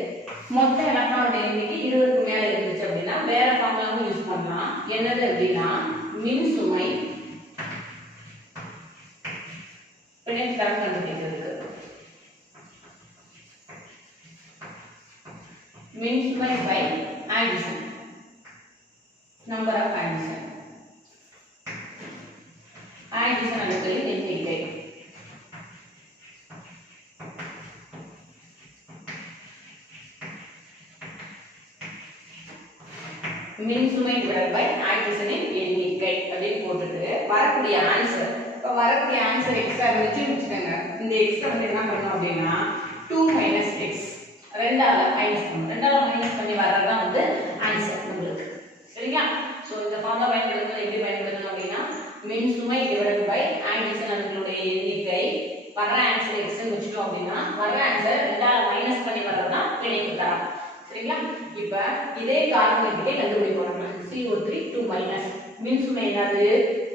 மொத்த எலக்ட்ரானுடைய எண்ணிக்கை 20க்கு மேல இருந்துச்சு அப்படின்னா வேற ஃபார்முலாவும் யூஸ் பண்ணலாம் என்னது அப்படின்னா மின் சுமை பிணைப்பு தரம் கண்டுபிடிக்கிறதுக்கு மின் சுமை by addition number of addition அணுக்களின் எண்ணிக்கை மின் சுமை divided by addition எண்ணிக்கை அப்படின்னு போட்டுட்டு வரக்கூடிய ஆன்சர் இப்போ வரக்கூடிய ஆன்சர் எக்ஸ்ட்ரா வச்சுக்கோங்க இந்த எக்ஸ்ட்ரா வந்து என்ன பண்ணணும் அப்படின்னா 2 - x ரெண்டால மைனஸ் பண்ணணும் ரெண்டால மைனஸ் பண்ணி வர்றதுதான் வந்து ஆன்சர் உங்களுக்கு சரிங்களா சோ இந்த ஃபார்முலா பயன்படுத்துறது எப்படி பயன்படுத்தணும் அப்படின்னா மின் சுமை டிவைடட் பை ஆன்டிசன் அணுக்களுடைய எண்ணிக்கை வர்ற ஆன்சர் x ன்னு வெச்சிட்டோம் அப்படின்னா வர்ற ஆன்சர் ரெண்டால மைனஸ் பண்ணி வர்றதுதான் பிணைப்பு தரம் சரிங்களா இப்போ இதே கார்பனேட்டை கண்டுபிடிப்போம் நம்ம CO3 2 மின் சுமை என்னது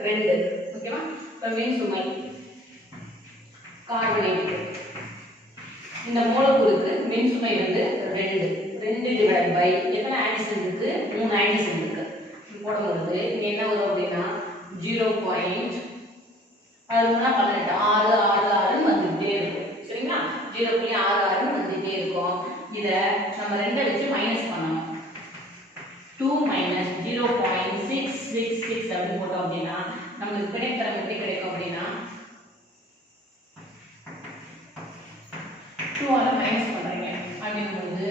2 ஓகேவா இப்போ மின் சுமை கார்பனேட் இந்த மூலக்கூறுக்கு மின் சுமை வந்து 2 டிவைடட் பை எத்தனை ஆன்டிசன் இருக்கு 3 ஆன்டிசன் இருக்கு போடும்போது இங்க என்ன வரும் அப்படின்னா 0. அதுனா 18 6 6 6 வந்துட்டே இருக்கும் சரிங்களா 0.66 வந்துட்டே இருக்கும் இத நம்ம 2 வச்சு மைனஸ் பண்ணனும் 2 - 0.666 அப்படி போட்டோம் அப்படின்னா நமக்கு பிணைப்பு எப்படி கிடைக்கும் அப்படின்னா 2 ஆல மைனஸ் பண்றீங்க அப்படிங்கும்போது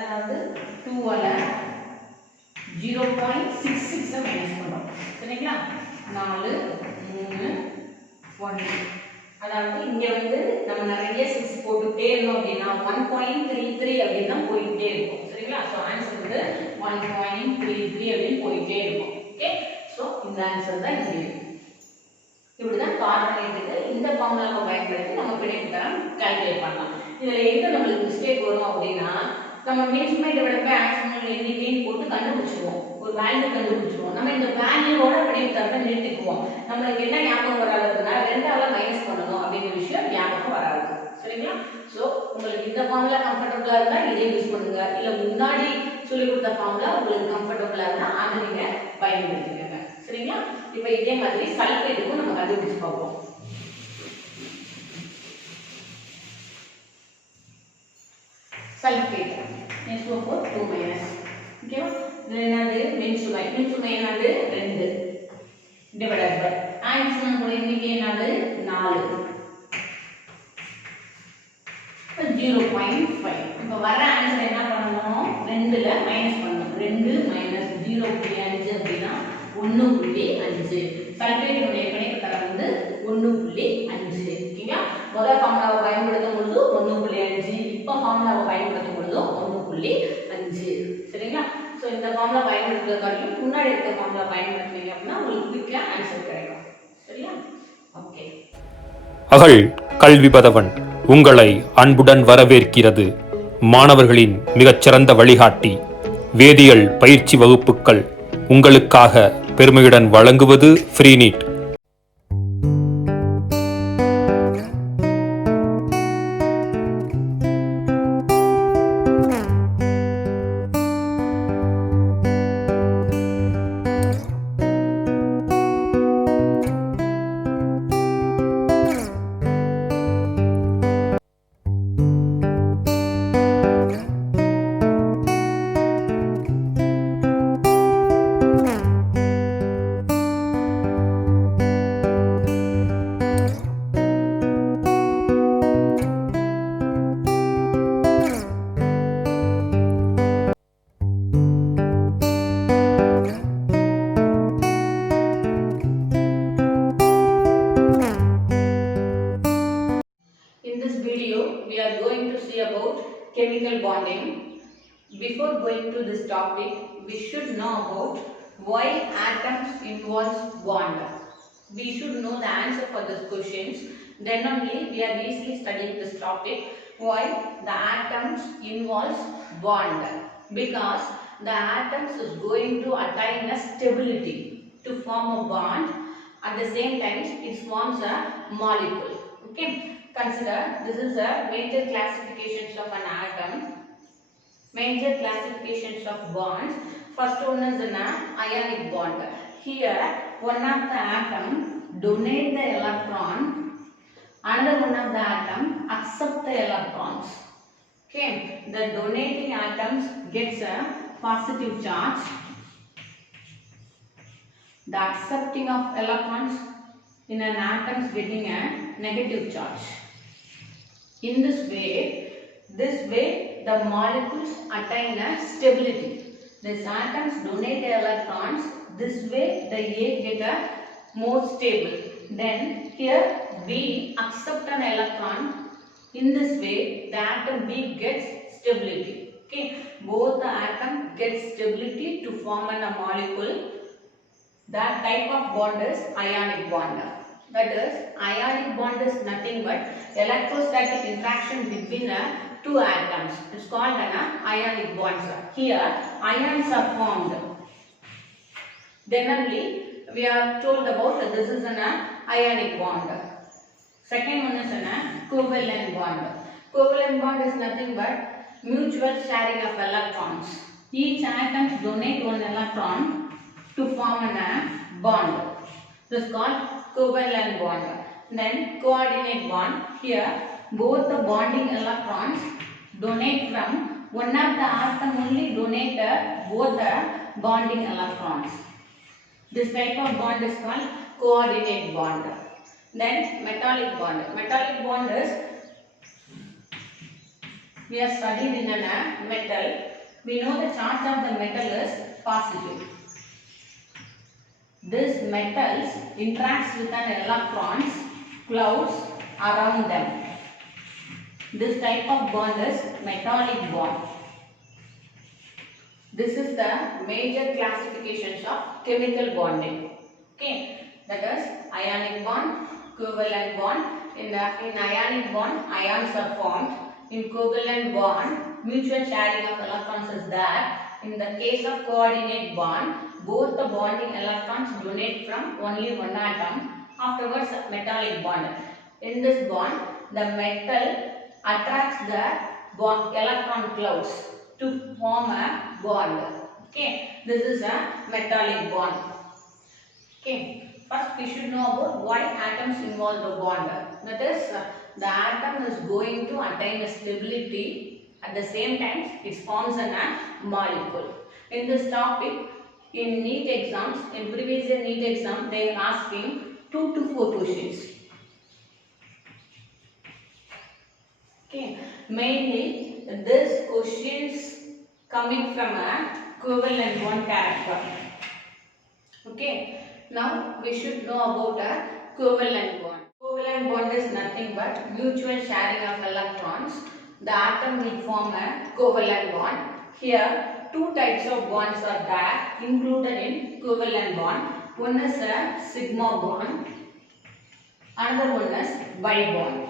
அதாவது 2 ஆல 0.66 மைனஸ் பண்றோம் சரிங்களா 4 3 1 அதாவது இங்க வந்து நம்ம நிறைய 6 போட்டுட்டே இருந்தோம் அப்படினா 1.33 அப்படி தான் போயிட்டே இருக்கும் சரிங்களா சோ ஆன்சர் வந்து 1.33 அப்படி போயிட்டே இருக்கும் ஓகே சோ இந்த ஆன்சர் தான் இது இப்படி தான் கார்பனேட்டுக்கு இந்த ஃபார்முலாவை பயன்படுத்தி நம்ம பிணைப்பு தரம் கால்குலேட் பண்ணலாம் இதுல எங்க நமக்கு மிஸ்டேக் வரும் அப்படினா நம்ம மின் சுமை டிவைடட் பை ஆன்டிசன் எண்ணிக்கைன்னு போட்டு கண்டுபிடிச்சிடுவோம் ஒரு வேல்யூ கண்டுபிடிச்சிடுவோம் நம்ம இந்த வேல்யூவோட பிணைப்பு தரத்தை நிறுத்திக்குவோம் நம்மளுக்கு என்ன ஞாபகம் வராது அப்படின்னா 2ஆல மைனஸ் பண்ணணும் அப்படிங்கிற விஷயம் ஞாபகம் வராது சரிங்களா சோ உங்களுக்கு இந்த ஃபார்முலா கம்ஃபர்ட்டபிளா இருந்தா இதே யூஸ் பண்ணுங்க இல்ல முன்னாடி சொல்லி கொடுத்த ஃபார்முலா உங்களுக்கு கம்ஃபர்ட்டபிளா இருந்தா அதை நீங்க பயன்படுத்திக்கங்க சரிங்களா இப்போ இதே மாதிரி சல்பேட்டுக்கும் நம்ம கண்டுபிடிச்சு பார்ப்போம் சல்பேட் SO4 2 ஓகேவா இது என்னது மின் சுமை என்னது 2 டிவைடட் பை ஆன்டிசன் கூட எண்ணிக்கை என்னது 4 இப்போ 0.5 இப்போ வர ஆன்சர் என்ன பண்ணணும் 2ல மைனஸ் பண்ணணும் 2 - 0.5 அப்படினா 1.5 சல்பேட்டுடைய பிணைப்பு தரம் வந்து 1.5 ஓகேங்களா முதல் ஃபார்முலாவை பயன்படுத்தும் பொழுது 1.5 இப்போ ஃபார்முலாவை பயன்படுத்தும் பொழுது 1.5 சரிங்களா சோ இந்த ஃபார்முலா பயன்படுத்துறதுக்கு முன்னாடி இருக்க ஃபார்முலா பயன்படுத்துனீங்க அப்படினா உங்களுக்கு குயிக்கா ஆன்சர் கிடைக்கும் சரியா ஓகே அகழ் கல்வி பதவன் உங்களை அன்புடன் வரவேற்கிறது மாணவர்களின் மிகச்சிறந்த வழிகாட்டி வேதியியல் பயிற்சி வகுப்புகள் உங்களுக்காக பெருமையுடன் வழங்குவது FreeNEET bonding, before going to this topic, we should know about why atoms involves bond. We should know the answer for these questions. Then only we are easily studying this topic. Why the atoms involves bond? Because the atoms is going to attain a stability to form a bond. At the same time, it forms a molecule. Okay. Consider this is a major classifications of an atom. Major classifications of bonds. First one is an ionic bond. Here, one of the atom donate the electron, another one of the atom accept the electrons. Okay, the donating atoms gets a positive charge. The accepting of electrons in an atom is getting a negative charge. In this way the molecules attain a stability. These atoms donate the electrons. This way the A get a more stable. Then here B accept an electron. In this way the atom B gets stability. Okay, both the atom gets stability to form a molecule. That type of bond is ionic bond. That is, ionic bond is nothing but electrostatic interaction between two atoms. It's called an ionic bond. Here, ions are formed. Then only we are told about this is an ionic bond. Second one is an covalent bond. Covalent bond is nothing but mutual sharing of electrons. Each atom donate one electron to form a bond. This is called covalent bond. Then coordinate bond. Here both the bonding electrons donate from one of the atom only donate both the bonding electrons. This type of bond is called coordinate bond. Then metallic bond. Metallic bond is we are studied in a metal. We know the charge of the metal is positive. These metals interacts with an electrons, clouds around them. This type of bond is metallic bond. This is the major classifications of chemical bonding. Okay, that is ionic bond, covalent bond. In ionic bond, ions are formed. In covalent bond, mutual sharing of electrons is there. In the case of coordinate bond, both the bonding electrons donate from only one atom. Afterwards, metallic bond. In this bond, the metal attracts the electron clouds to form a bond. Okay, this is a metallic bond. Okay, first we should know about why atoms involve the bond. That is, the atom is going to attain a stability. At the same time, it forms a molecule. In this topic, in NEET exams, in previous year NEET exam, they are asking 2 to 4 questions. Okay, mainly this questions coming from a covalent bond character. Okay, now we should know about a covalent bond. Covalent bond is nothing but mutual sharing of electrons. The atom will form a covalent bond. Here, two types of bonds are there included in covalent bond. One is a sigma bond, another one is bi bond.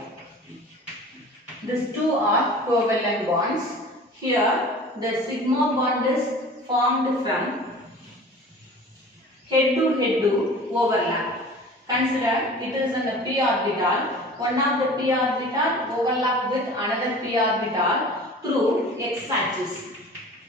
These two are covalent bonds. Here, the sigma bond is formed from head-to-head overlap. Consider it is in a p orbital. One of the p orbital overlap with another p orbital through x-axis.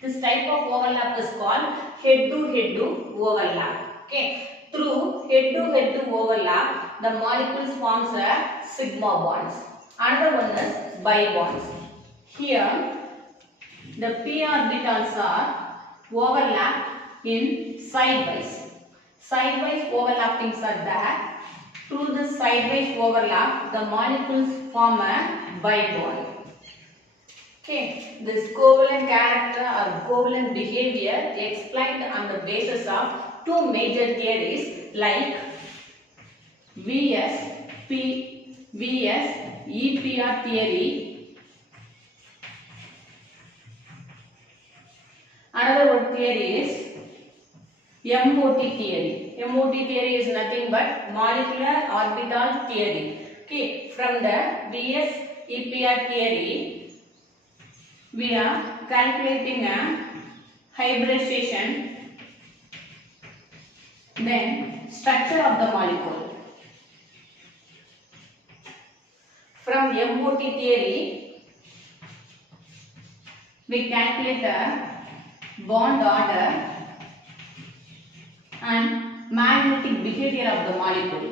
This type of overlap is called head-to-head overlap. Okay, through head-to-head overlap, the molecules forms a sigma bonds. Another one is bi bonds. Here, the p orbitals are overlap in sidewise. Sidewise overlappings are there. Through this sidewise overlap, the molecules form a bi bond. Okay, this covalent character or covalent behavior explained on the basis of two major theories like VS EPR theory theory is MOT theory. MOT theory is nothing but molecular orbital theory. Okay, from the BS EPR theory, we are calculating a hybridization, then structure of the molecule. From MOT theory, we calculate the bond order and magnetic behavior of the molecule.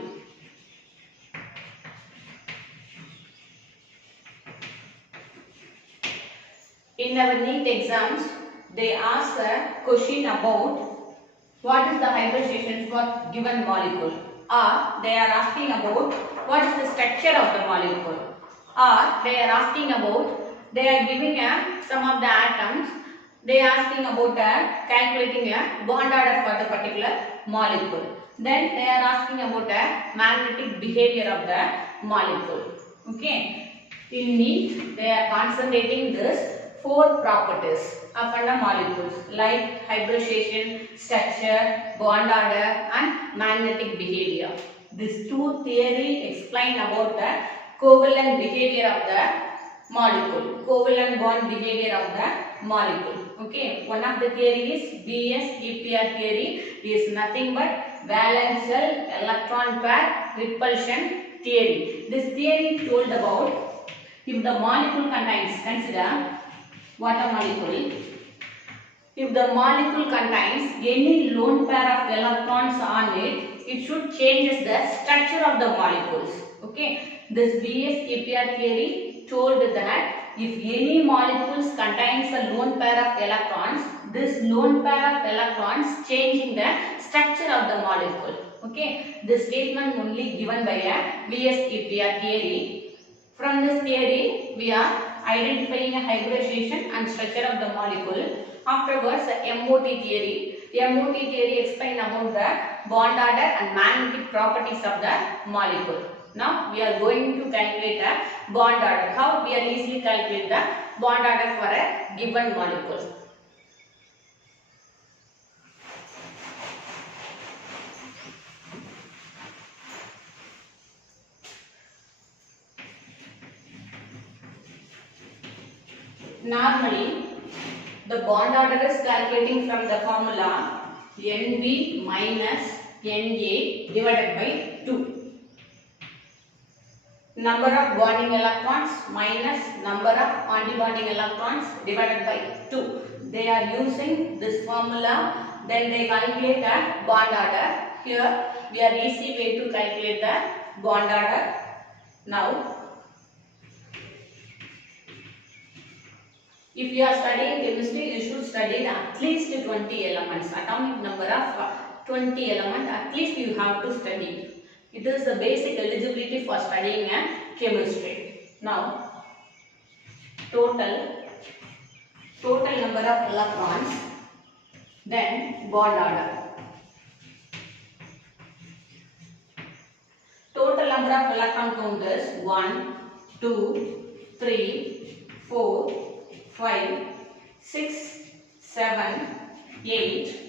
In our NEET exams, they ask a question about what is the hybridization for given molecule, or they are asking about what is the structure of the molecule, or they are asking about, they are giving some of the atoms, they are asking about calculating a bond order for the particular molecule. Then they are asking about a magnetic behavior of the molecule. Okay, in NEET they are concentrating this 4 properties of the molecules like hybridization, structure, bond order and magnetic behavior. These 2 theory explain about the covalent behavior of the molecule, covalent bond behavior of the molecule. Okay, one of the theory is BS EPR theory, is nothing but valence shell electron pair repulsion theory. This theory told about if the molecule contains, consider water molecule, if the molecule contains any lone pair of electrons on it, it should change the structure of the molecules. Okay, this BS EPR theory told that if any molecules contains a lone pair of electrons, this lone pair of electrons changing the structure of the molecule. Okay, this statement only given by a BS EPR theory. From this theory, we are identifying a hybridization and structure of the molecule. Afterwards, MOT theory. MOT theory explain about the bond order and magnetic properties of the molecule. Now we are going to calculate the bond order. How we are easily calculate the bond order for a given molecule. Normally, the bond order is calculating from the formula Nb minus Na divided by 2. Number of bonding electrons minus number of antibonding electrons divided by 2. They are using this formula, then they calculate the bond order. Here, we are easy way to calculate the bond order. Now, if you are studying chemistry, you should study at least 20 elements. Atomic number of 20 elements at least you have to study. It is the basic eligibility for studying chemistry. Now, total number of electrons, then bond order. Total number of electron count is 1, 2, 3, 4, 5, 6, 7, 8.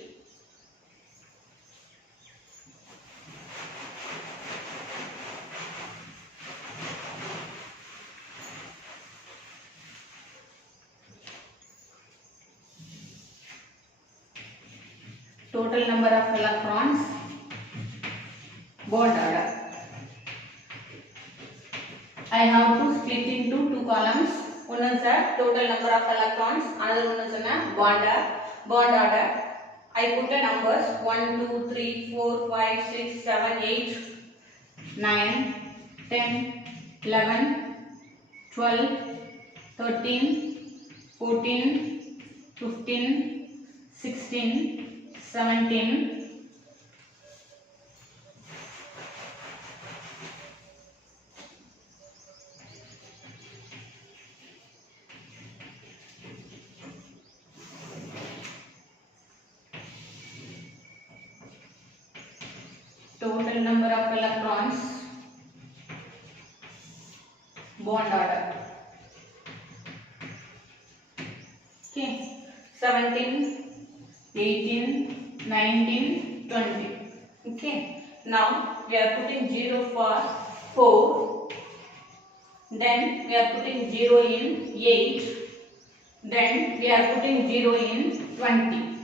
Total number of electrons, bond order. I have to split into 2 columns. One is the total number of electrons, another one is the bond order. I put the numbers 1, 2, 3, 4, 5, 6, 7, 8, 9, 10, 11, 12, 13, 14, 15, 16, 17, 'Total number of electrons, bond order. Okay, 17, 18, 19, 20. Okay. Now we are putting 0 for 4. Then we are putting 0 in 8. Then we are putting 0 in 20.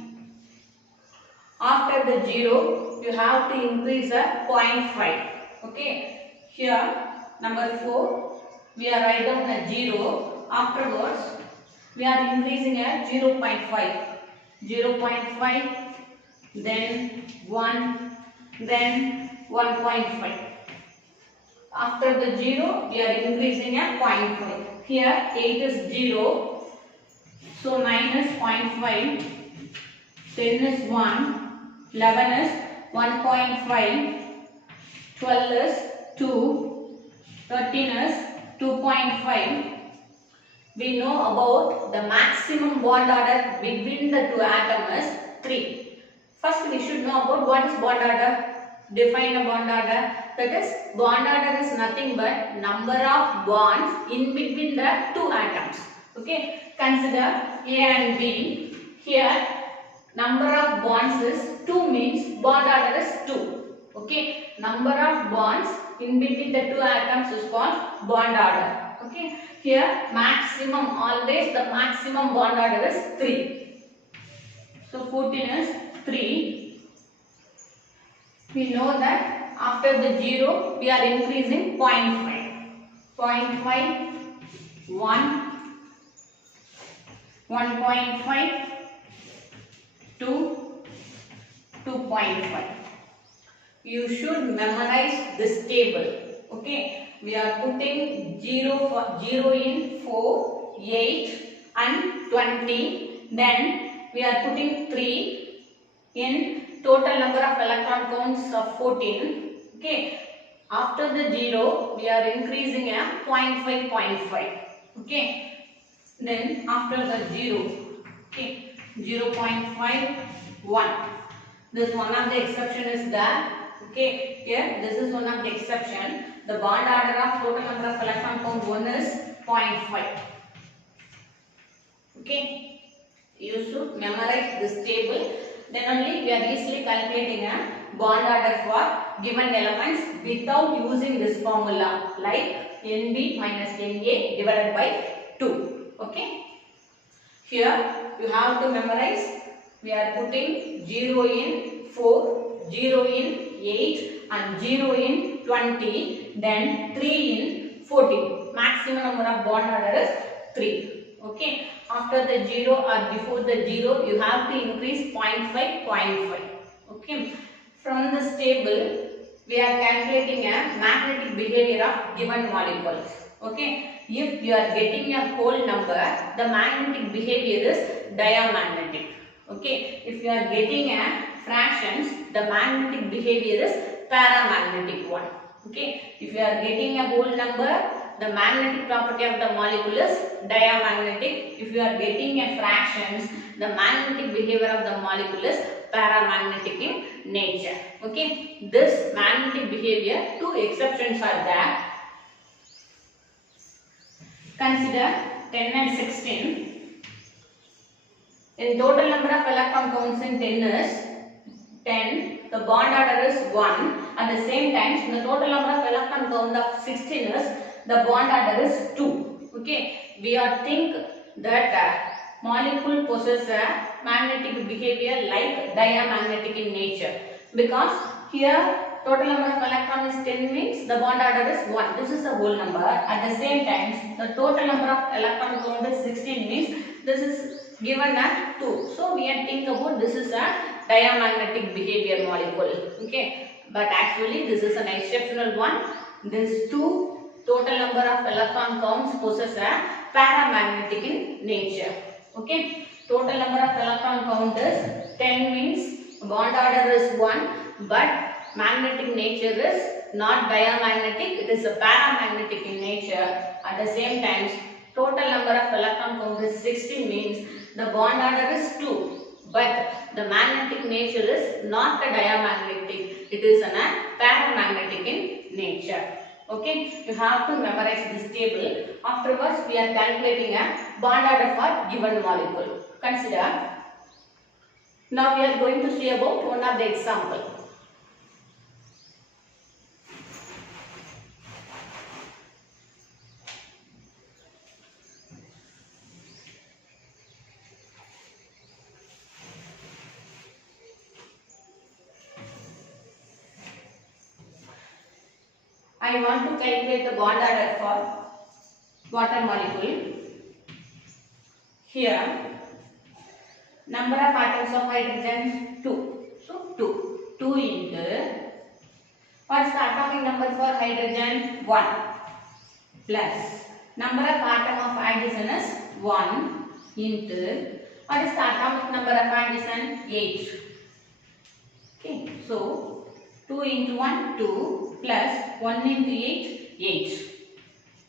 After the 0, you have to increase a 0.5. Okay. Here, number 4, we are write down a 0. Afterwards, we are increasing a 0.5. 0.5, then 1, then 1.5. After the 0, we are increasing a 0.5. Here 8 is 0, so 9 is 0.5, 10 is 1, 11 is 1.5, 12 is 2, 13 is 2.5. We know about the maximum bond order between the two atoms is 3. First we should know about what is bond order. Define a bond order. That is, bond order is nothing but number of bonds in between the two atoms. Okay. Consider A and B. Here number of bonds is 2 means bond order is 2. Okay. Number of bonds in between the two atoms is called bond order. Okay. Here maximum, always the maximum bond order is 3. So 14 is 3. We know that after the 0 we are increasing 0.5. 0.5, 1, 1.5, 2, 2.5. You should memorize this table. Okay. We are putting 0 in 4, 8 and 20. Then we are putting 3 in total number of electron counts of 14. Okay. After the 0, we are increasing a 0.5, 0.5. Okay. Then after the 0, okay, 0.5, 1. This one of the exception is there. Okay. Here this is one of the exception. The bond order of total number of electron count 1 is 0.5. Okay. You should memorize this table. Then only we are easily calculating a bond order for given elements without using this formula like Nb minus Na divided by 2. Okay. Here you have to memorize. We are putting 0 in 4, 0 in 8 and 0 in 20, then 3 in 14. Maximum number of bond order is 3. Okay. After the 0 or before the 0, you have to increase 0.5, 0.5. Okay. From this table, we are calculating a magnetic behavior of given molecules. Okay. If you are getting a whole number, the magnetic behavior is diamagnetic. Okay. If you are getting a fractions, the magnetic behavior is paramagnetic one. Okay. If you are getting a whole number, the magnetic property of the molecule is diamagnetic. If you are getting a fractions, the magnetic behavior of the molecule is paramagnetic in nature. Okay. This magnetic behavior, 2 exceptions are there. Consider 10 and 16. In total number of electron counts in 10 is 10. The bond order is 1. At the same time, the total number of electron count of 16 is the bond order is 2. Okay. We are think that molecule possess a magnetic behavior like diamagnetic in nature, because here total number of electron is 10 means the bond order is 1. This is the whole number. At the same time, the total number of electron count is 16 means this is given as 2. So we are think about this is a diamagnetic behavior molecule. Okay. But actually this is an exceptional one. These 2 total number of electron counts possess a paramagnetic in nature. Okay. Total number of electron count is 10 means bond order is 1, but magnetic nature is not diamagnetic, it is a paramagnetic in nature. At the same time, total number of electron count is 16 means the bond order is 2, but the magnetic nature is not a diamagnetic, it is a paramagnetic in nature. Okay, you have to memorize this table. Afterwards, we are calculating a bond order for given molecule. Consider Now we are going to see about one of the example. I want to calculate the bond order for water molecule. Here, number of atoms of hydrogen 2. So 2. 2 into, what is the atomic number for hydrogen? 1 plus number of atom of hydrogen is 1 into, what is the atomic number of hydrogen? 8. Okay, so 2 into 1, 2 plus 1 into 8, 8.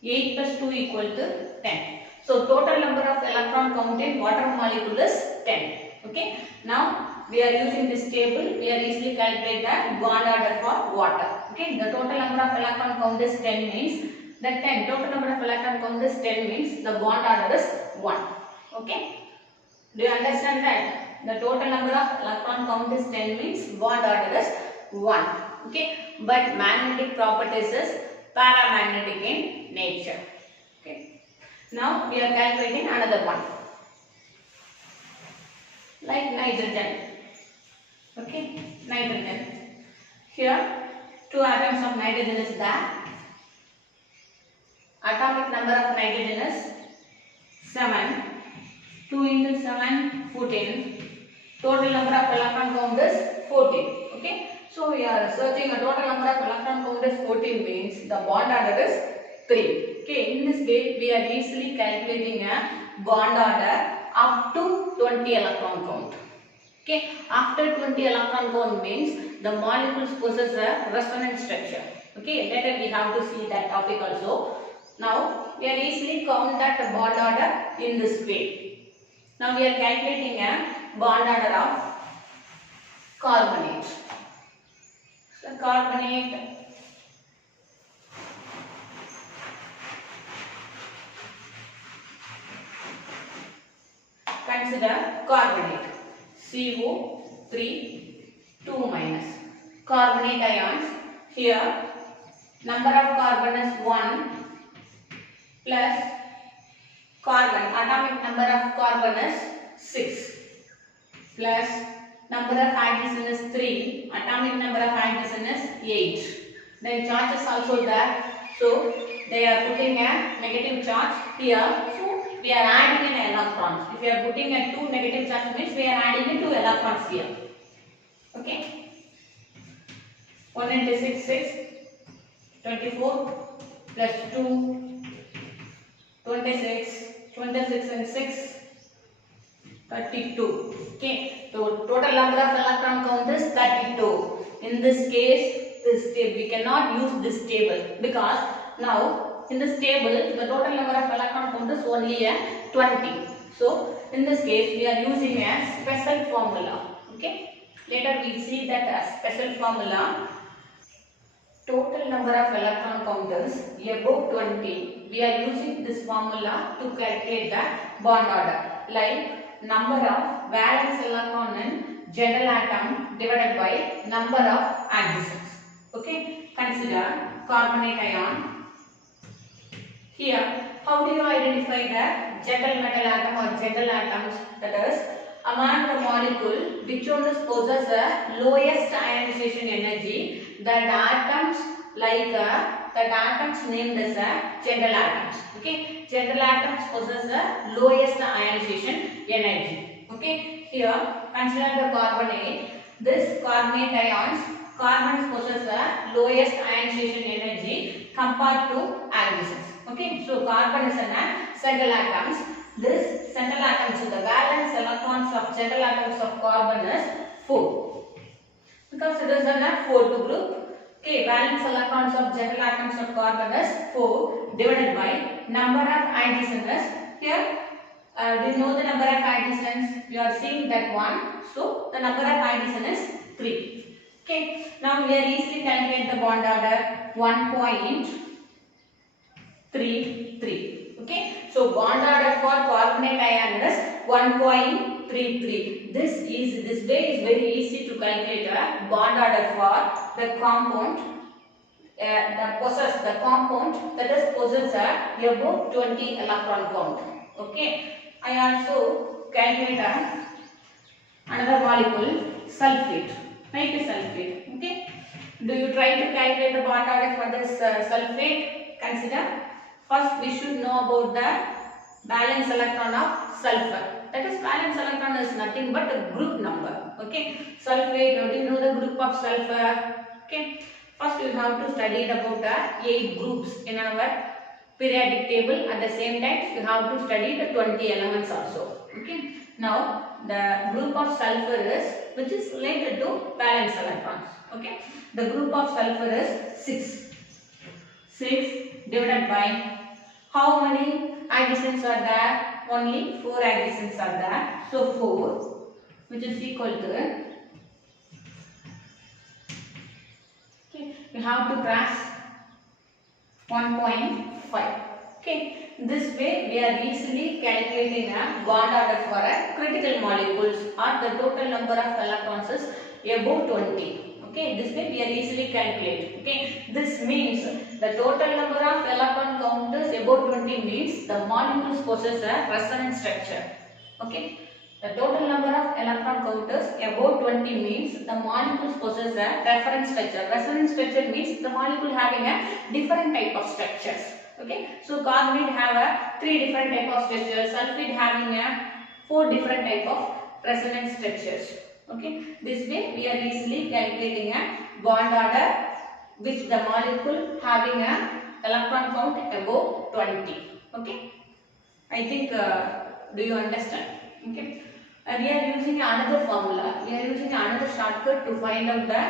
8 plus 2 equal to 10. So total number of electron count in water molecule is 10. Okay. Now we are using this table. We are easily calculate the bond order for water. Okay. The total number of electron count is 10 means the 10. Total number of electron count is 10 means the bond order is 1. Okay. Do you understand that? The total number of electron count is 10 means bond order is 1. Okay. But magnetic properties is paramagnetic in nature. Okay. Now we are calculating another one. Like nitrogen. Okay. Nitrogen. Here 2 atoms of nitrogen is there. Atomic number of nitrogen is 7. 2 into 7, 14. Total number of electron count is 14. Okay. So we are searching a total number of electron count is 14 means the bond order is 3. Okay. In this way we are easily calculating a bond order up to 20 electron count. Okay. After 20 electron count means the molecules possess a resonance structure. Okay. Later we have to see that topic also. Now we are easily count that bond order in this way. Now we are calculating a bond order of carbonate. So carbonate consider carbonate CO3 2 minus carbonate ions. Here number of carbon is 1 plus carbon, atomic number of carbon is 6 plus number of hydrogen is 3, atomic number of hydrogen is 8. Then charge is also there, so they are putting a negative charge here, so we are adding an electrons. If we are putting a 2 negative charge means we are adding a 2 electrons here. Okay. 1 into 6, 6, 24 plus 2, 26, 26 and 6, 32. Okay. So total number of electron count is 32. In this case, this table we cannot use this table because now in this table the total number of electron count is only a 20. So in this case we are using a special formula. Okay. Later we see that special formula. Total number of electron counters above 20. We are using this formula to calculate the bond order. Like number of valence electron in general atom divided by number of adjacents. Okay. Consider carbonate ion. Here, how do you identify the general metal atom or general atoms? That is, among the molecule, which one possesses the lowest ionization energy? That atoms named as general atoms. Okay, general atoms possess the lowest ionization energy. Okay, here consider the carbonate. This carbonate ions, carbons possess the lowest ionization energy compared to hydrogens. Okay, so carbon is an central atoms. This central atoms, so the valence electrons of central atoms of carbon is 4. Because it is a 4 group. Okay, valence electrons of general atoms of carbon is 4 divided by number of hydrogen is here. Do you know the number of hydrogens? We are seeing that one. So the number of hydrogen is 3. Okay. Now we are easily calculate the bond order 1.33. Okay. So bond order for carbonate ion is 1.33. 0.33. This way is very easy to calculate a bond order for the compound the compound that is possess above 20 electron count. Okay, I also calculate another molecule sulfate. Make a sulfate. Okay, do you try to calculate the bond order for this sulfate? Consider first we should know about the valence electron of sulfur. That is, valence electron is nothing but a group number. Okay, sulfate, how do you know the group of sulfur? Okay, first you have to study about the 8 groups in our periodic table. At the same time you have to study the 20 elements also. Okay, now the group of sulfur is which is related to valence electrons. Okay, the group of sulfur is 6 divided by how many additions are there? Only 4 additions are there. So 4, which is equal to, okay, we have to cross 1.5. Okay, this way we are easily calculating a bond order for a critical molecules or the total number of electrons is above 20. Okay, this way we are easily calculating. Okay, this means the total number of electron count is above 20 means the molecules possess a resonance structure. Okay, the total number of electron count is above 20 means the molecules possess a reference structure. Resonance structure means the molecule having a different type of structures. Okay, so carbonate have a 3 different type of structures, sulfate having a 4 different type of resonance structures. Okay, this way we are easily calculating a bond order which the molecule having a electron count above 20. Okay, I think do you understand? Okay, we are using another formula. We are using another shortcut to find out the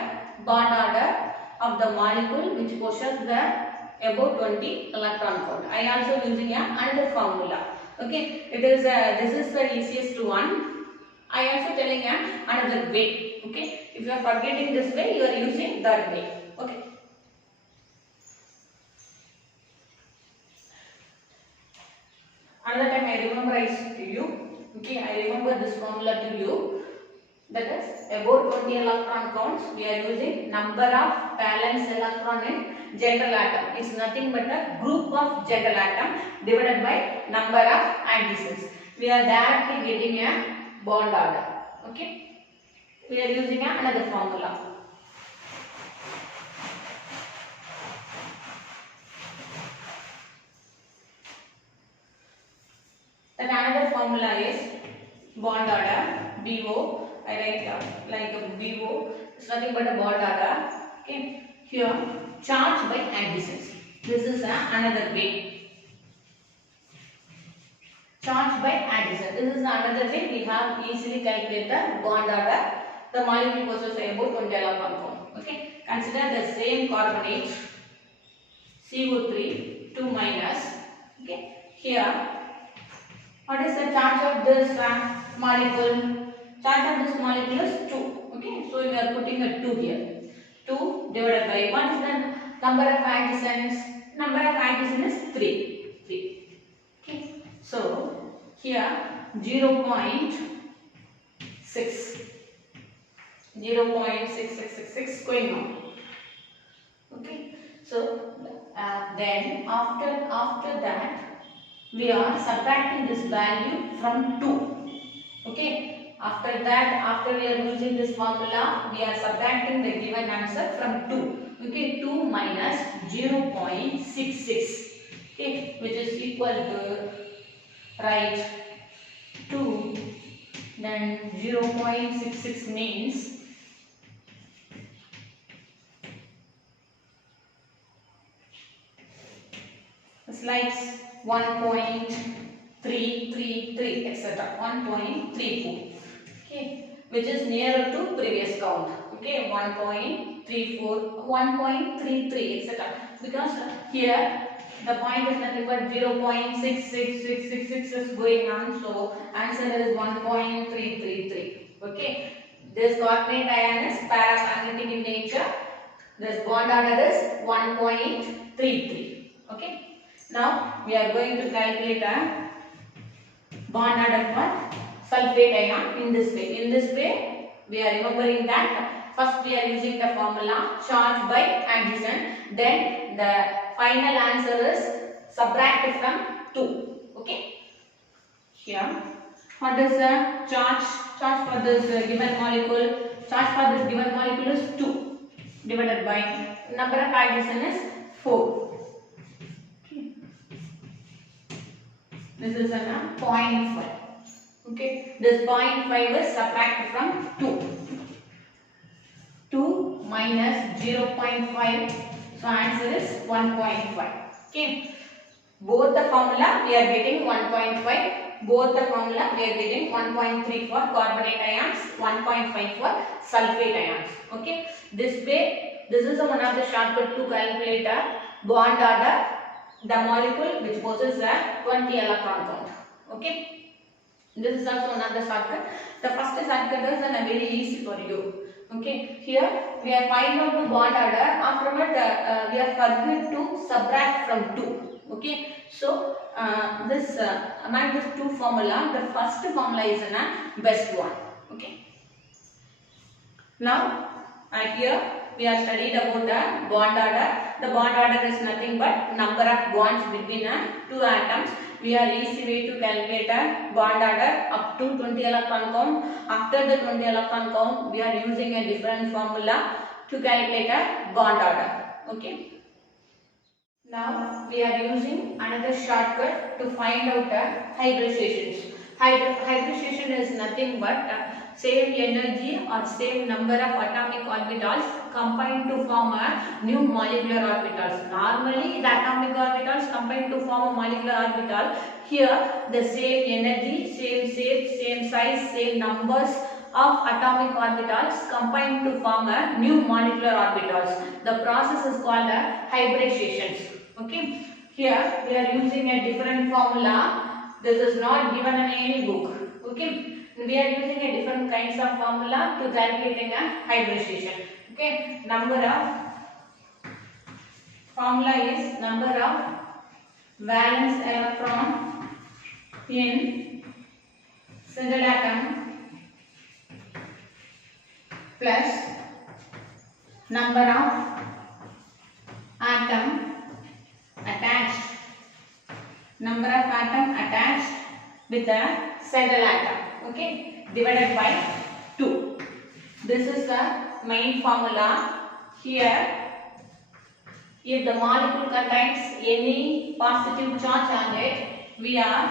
bond order of the molecule which possess the above 20 electron count. I also using another formula. Okay, it is this is the easiest one. I also telling another way. Okay, if you are forgetting this way, you are using that way. Okay, another time I rememberize to you. Okay, I remember this formula to you. That is about 20 electron counts. We are using number of valence electron in general atom. It's nothing but a group of general atom divided by number of additions. We are directly getting a bond order. Okay, we are using another formula. That another formula is bond order BO. I write like a BO. It's nothing but a bond order. Okay, here charge by additions. This is another way. Charge by addition. This is another way we have easily calculate the bond order. The molecule possesses about 20 electron count. Okay, consider the same carbonate CO3 2 minus. Okay, here what is the charge of this molecule? Charge of this molecule is 2. Okay, so we are putting a 2 here. 2 divided by what is the number of additions? Number of additions is 3. Okay, so here 0.6666 going on. Okay, so then after that we are subtracting this value from 2. Okay, after that, after we are using this formula, we are subtracting the given answer from 2. Okay, 2 minus 0.66. Okay, which is equal to, right, 2, then 0.66 means it's like 1.333 etc. 1.34. Okay, which is nearer to previous count. Okay, 1.34, 1.33 etc. Because here the point is nothing but 0.66666 is going on, so answer is 1.333. Okay, this coordinate ion is paramagnetic in nature. This bond order is 1.33. Okay, now we are going to calculate a bond order for sulfate ion in this way. In this way, we are remembering that first we are using the formula charge by addition. Then the final answer is subtract from 2. Okay. Here, what is the charge? Charge for this given molecule. Charge for this given molecule is 2 divided by number of addition is 4. Okay. This is a 0.5. Okay. This 0.5 is subtracted from 2. 2 minus 0.5. So answer is 1.5. Okay. Both the formula we are getting 1.5. Both the formula we are getting 1.3 for carbonate ions, 1.5 for sulfate ions. Okay. This way, this is one of the shortcut to calculate a bond order, the molecule which possesses a 20 electron count. Okay. This is also one of the shortcut. The first shortcut is very easy for you. Okay. Here we are finding out the bond order. Afterward, we are forget to subtract from 2. Okay, so this among these two formula, the first formula is the best one. Okay. Now here we are studied about the bond order. The bond order is nothing but number of bonds between two atoms. We are easy way to calculate a bond order up to 20 electron count. After the 20 electron count, we are using a different formula to calculate a bond order. Okay. Now we are using another shortcut to find out the hybridizations. Hybridization is nothing but same energy or same number of atomic orbitals combined to form a new molecular orbitals. Normally the atomic orbitals combined to form a molecular orbital. Here the same energy, same shape, same size, same numbers of atomic orbitals combined to form a new molecular orbitals. The process is called hybridizations. Okay. Here we are using a different formula. This is not given in any book. Okay. We are using a different kinds of formula to calculating a hybridization. Okay. Formula is number of valence electron in single atom plus number of atom attached with a single atom, okay, divided by 2. This is the main formula. Here, if the molecule contains any positive charge on it, we are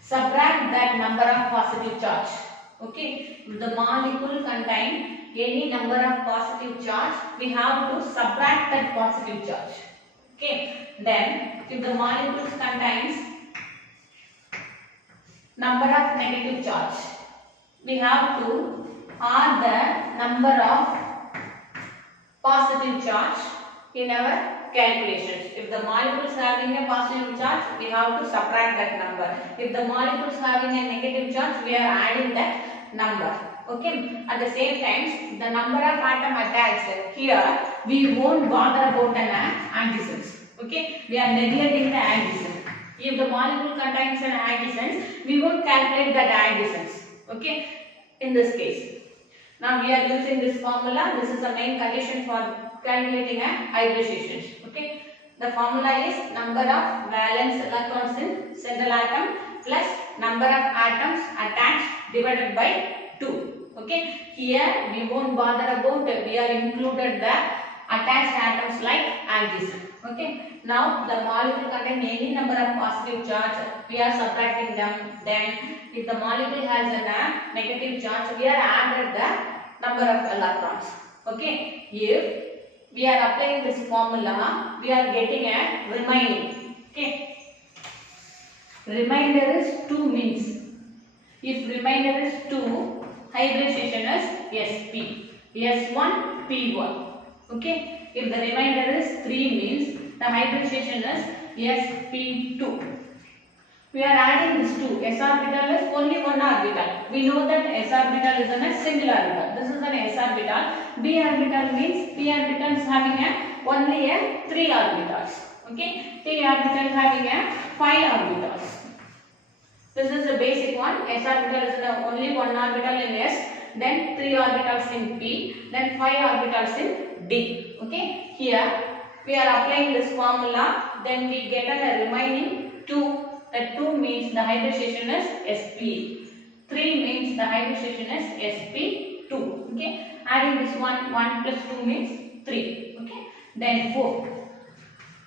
subtract that number of positive charge. Okay, if the molecule contains any number of positive charge, we have to subtract that positive charge. Okay, then if the molecule contains number of negative charge, we have to add the number of positive charge in our calculations. If the molecule is having a positive charge, we have to subtract that number. If the molecule is having a negative charge, we are adding that number. Okay. At the same time, the number of atom attached here, we won't bother about an additions. Okay. We are neglecting the addition. If the molecule contains an additions, we won't calculate that additions. Okay. In this case, now we are using this formula. This is the main condition for calculating a hybridizations. Okay. The formula is number of valence electrons in central atom plus number of atoms attached divided by 2. Okay. Here we won't bother about it. We are included the attached atoms like addition. Okay. Now the molecule contains any number of positive charge, we are subtracting them. Then if the molecule has a negative charge, we are added the number of electrons. Okay. If we are applying this formula, we are getting a remaining. Okay. Remainder is 2 means. If remainder is 2, hybridization is SP. S1, P1. Okay. If the remainder is 3 means, the hybridization is sp2. We are adding this 2. S orbital is only one orbital. We know that S orbital is a single orbital. This is an S orbital. B orbital means P orbital is having only 3 orbitals. Okay. P orbital having 5 orbitals. This is the basic one. S orbital is the only one orbital in S, then 3 orbitals in P, then 5 orbitals in D. Okay. Here we are applying this formula, then we get a remaining 2. That 2 means the hybridization is sp. 3 means the hybridization is sp2. Okay. Adding this 1 plus 2 means 3. Okay. Then 4.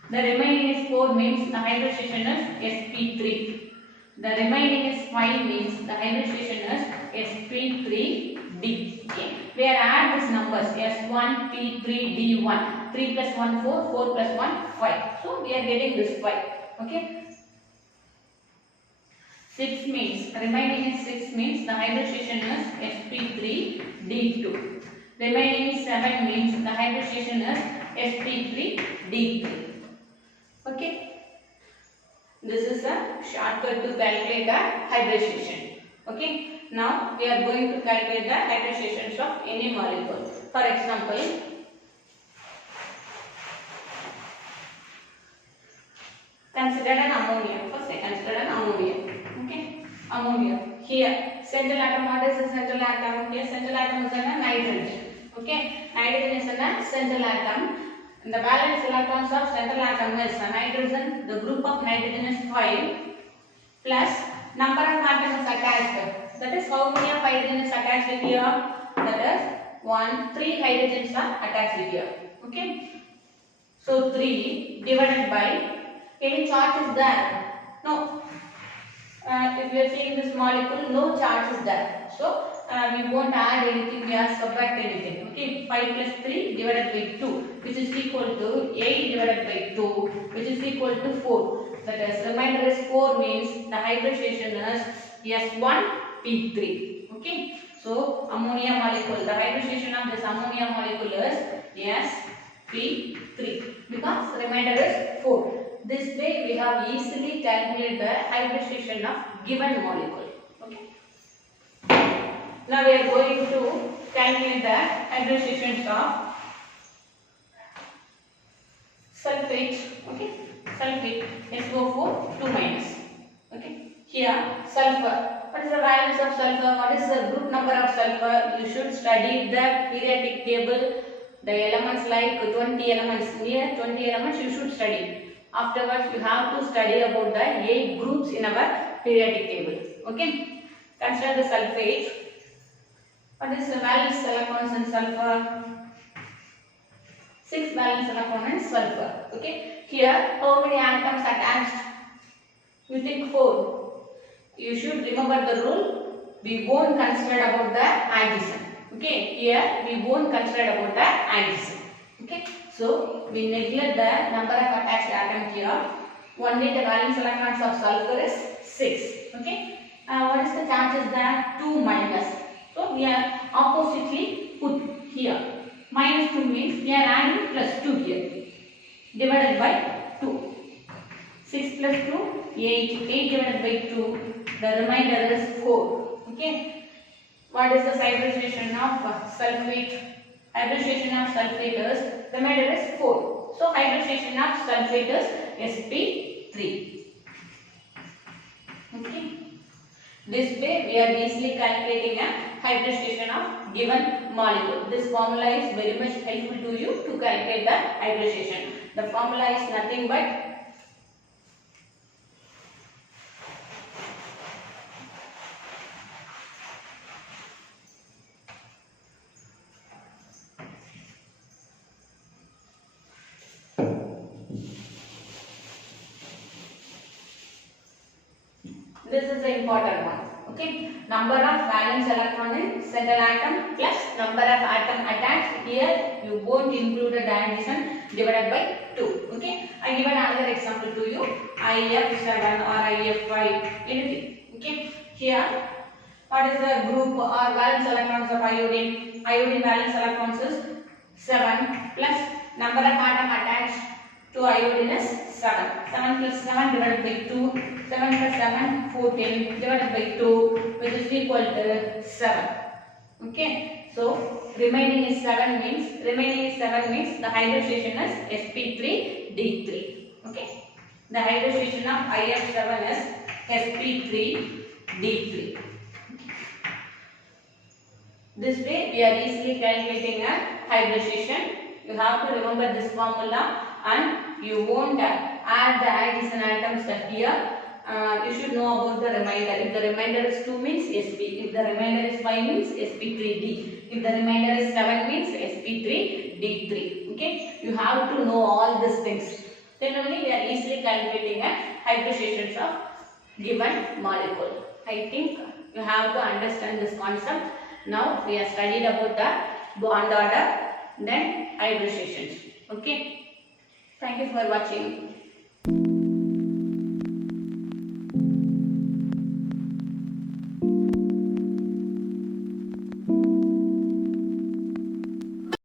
The remaining is 4 means the hybridization is sp3. The remaining is 5 means the hybridization is sp3d. Okay. We are add these numbers s1, p3, d1. 3 plus 1 4, 4 plus 1 5. So we are getting this 5. Okay. 6 means remaining is 6 means the hybridization is sp3d2. Remaining is 7 means the hybridization is sp3d3. Okay. This is a shortcut to calculate the hybridization. Okay. Now we are going to calculate the hybridizations of any molecule. For example, consider an ammonia. First I consider an ammonia. Okay. Ammonia. Here central atom, what is the central atom? Here central atom is a nitrogen. Okay. Nitrogen is a central atom. And the valence electrons of central atom is nitrogen. The group of nitrogen is 5 plus number of atoms attached. That is how many of hydrogen is attached here? That is 3 hydrogens are attached here. Okay. So 3 divided by any charge is there? No. If you are seeing this molecule, no charge is there. So we won't add anything, we are subtract anything. Okay, 5 plus 3 divided by 2, which is equal to 8 divided by 2, which is equal to 4. That is, remainder is 4 means the hybridization is S1P3. Okay, so ammonia molecule, the hybridization of this ammonia molecule is Sp3 because remainder is 4. This way we have easily calculated the hybridization of given molecule. Okay. Now we are going to calculate the hybridizations of sulfate. Okay, sulfate SO4 2 minus. Okay, here sulfur. What is the valence of sulfur? What is the group number of sulfur? You should study the periodic table. The elements like 20 elements, near 20 elements you should study. Afterwards you have to study about the 8 groups in our periodic table. Okay, consider the sulfate. What is the valence electrons in sulfur? 6 valence electrons in sulfur. Okay, here how many atoms attached? You think 4. You should remember the rule. We won't consider about the addition. Okay, here we won't consider about the addition. Okay, so we neglect the number of attached atoms here. Only the valence electrons of sulfur is 6. Okay, what is the charge is there? 2 minus. So we are oppositely put here. Minus 2 means we are adding plus 2 here. Divided by 2. 6 plus 2, 8. 8 divided by 2. The remainder is 4. Okay. What is the hybridization of sulfate? Hybridization of sulfate is, remainder is 4. So hybridization of sulfate is sp3. Okay. This way we are easily calculating a hybridization of given molecule. This formula is very much helpful to you to calculate the hybridization. The formula is nothing but this is the important one. Okay, number of valence electron in central atom plus number of atom attached. Here you won't include the addition divided by 2. Okay, I given another example to you. IF7 or IF5 anything. Okay, here what is the group or valence electrons of iodine? Iodine valence electrons is 7 plus number of atom attached to iodine is 7. 7 plus 7 divided by 2. 7 plus 7, 14 divided by 2, which is equal to 7. Okay, so remaining is 7 means the hybridization is sp3d3. Okay, the hybridization of IF7 is sp3d3. This way we are easily calculating a hybridization. You have to remember this formula and you won't add the addition atoms here. You should know about the remainder. If the remainder is 2 means Sp. If the remainder is 5 means Sp3d. If the remainder is 7 means Sp3d3. Okay. You have to know all these things. Then only we are easily calculating a hybridizations of given molecule. I think you have to understand this concept. Now we have studied about the bond order, then hybridizations. Okay. Thank you for watching.